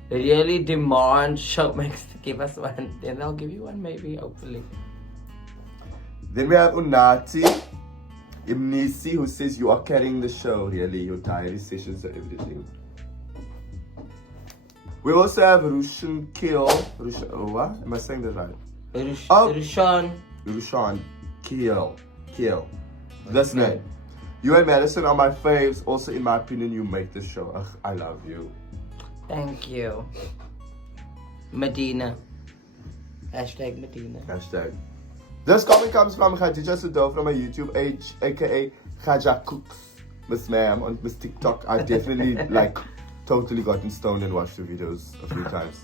really demand SHOWMAX to give us one, then they'll give you one, maybe, hopefully. then we have Unati Imnisi, who says you are carrying the show. Really, your diary sessions and everything. We also have Rushan Kiel. What? Am I saying that right? Rushan. Rushan Kiel. That's name. You and Madison are my faves. Also, in my opinion, you make the show. Ugh, I love you. Thank you. Medina. Hashtag Medina. Hashtag. This comment comes from Khadija Sudov from my YouTube age, aka Khaja Cooks. Miss Ma'am on Miss TikTok. I've definitely totally gotten stoned and watched the videos a few times.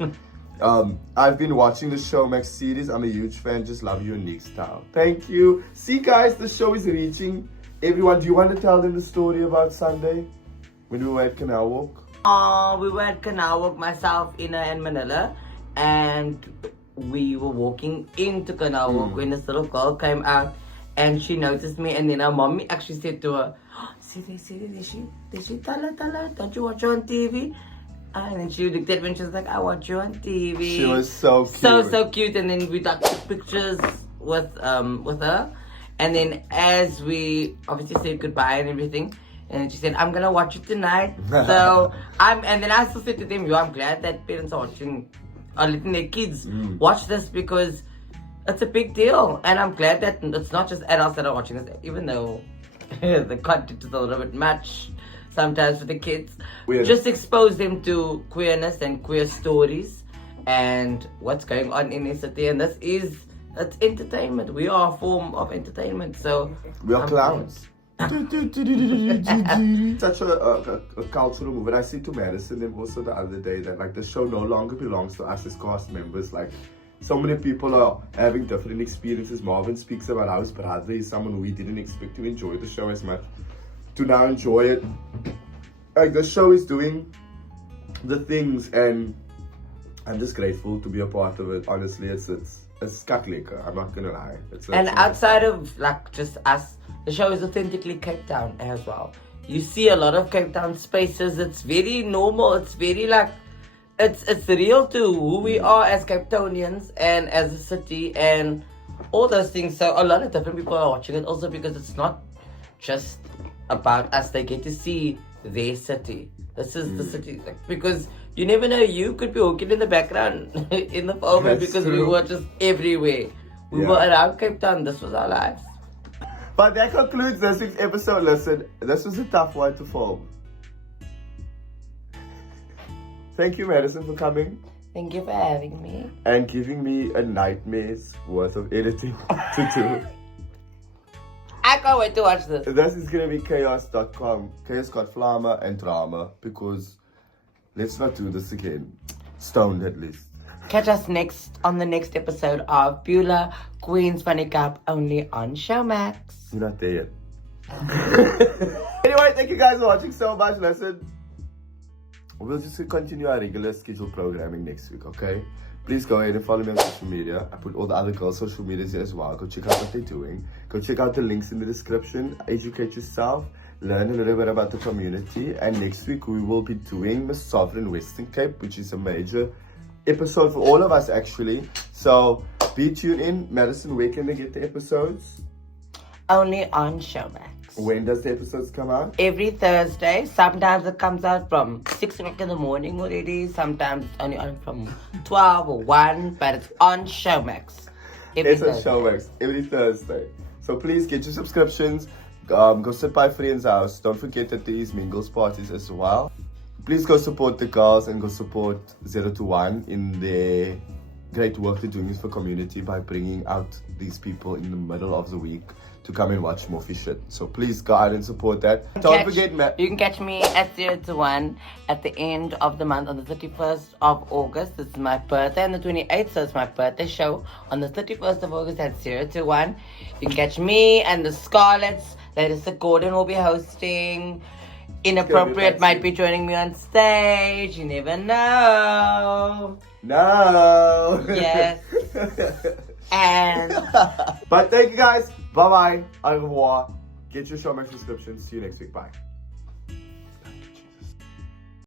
I've been watching the SHOWMAX series. I'm a huge fan. Just love your unique style. Thank you. See guys, the show is reaching everyone. Do you want to tell them the story about Sunday when we were at Canal Walk? We were at Canal Walk, myself, Ina and Manila, and we were walking into Canal Walk when this little girl came out and she noticed me, and then our mommy actually said to her, see, did she tell her, don't you watch her on TV? And then she looked at me and she was like, I watch you on TV. She was so cute. So cute. And then we took pictures with her. And then as we obviously said goodbye and everything, and then she said, I'm gonna watch it tonight. So and then I still said to them, I'm glad that parents are letting their kids watch this, because it's a big deal. And I'm glad that it's not just adults that are watching this, even though the content is a little bit much sometimes for the kids. Just expose them to queerness and queer stories and what's going on in their city. And it's entertainment. We are a form of entertainment. So we are clowns. Such a cultural move. And I said to Madison and also the other day that the show no longer belongs to us as cast members. So many people are having different experiences. Marvin speaks about how his brother is someone who we didn't expect to enjoy the show as much, to now enjoy it. The show is doing the things, and I'm just grateful to be a part of it. Honestly, it's skakleka, I'm not gonna lie. And outside of just us, the show is authentically Cape Town as well. You see a lot of Cape Town spaces. It's very normal. It's very it's real to who we are as Cape Townians and as a city and all those things. So a lot of different people are watching it also, because it's not just about us. They get to see their city. This is the city, because you never know, you could be walking in the background in the film, because we were just everywhere. We were around Cape Town. This was our lives. But that concludes this week's episode. Listen, this was a tough one to film. Thank you, Madison, for coming. Thank you for having me. And giving me a nightmare's worth of editing to do. I can't wait to watch this. This is going to be chaos.com. Chaos got flama and drama, because let's not do this again. Stoned at least. Catch us on the next episode of Beaulah Queens Funny Kaap, only on SHOWMAX. You're not there yet. Anyway, thank you guys for watching so much. Listen, we'll just continue our regular scheduled programming next week, okay? Please go ahead and follow me on social media. I put all the other girls' social medias here as well. Go check out what they're doing. Go check out the links in the description. Educate yourself. Learn a little bit about the community. And next week we will be doing Miss Sovereign Western Cape, which is a major episode for all of us actually. So be tuned in. Madison, where can they get the episodes? Only on SHOWMAX. When does the episodes come out? Every Thursday. Sometimes it comes out from 6 o'clock in the morning already. Sometimes it's only on from 12 or 1. But it's on SHOWMAX. It's on SHOWMAX every Thursday. So please get your subscriptions. Go sit by a friend's house. Don't forget that there is mingles parties as well. Please go support the girls and go support 0 to 1 in their great work they're doing for community by bringing out these people in the middle of the week to come and watch Morphy shit. So please go out and support that. Don't forget, you can catch me at 0 to 1 at the end of the month on the 31st of August. This is my birthday on the 28th, so it's my birthday show on the 31st of August at 0 to 1. You can catch me and the Scarlets. Larissa Gordon will be hosting. Inappropriate might be joining me on stage. You never know. No. Yes. And but thank you guys. Bye bye. Au revoir. Get your SHOWMAX subscription. See you next week. Bye.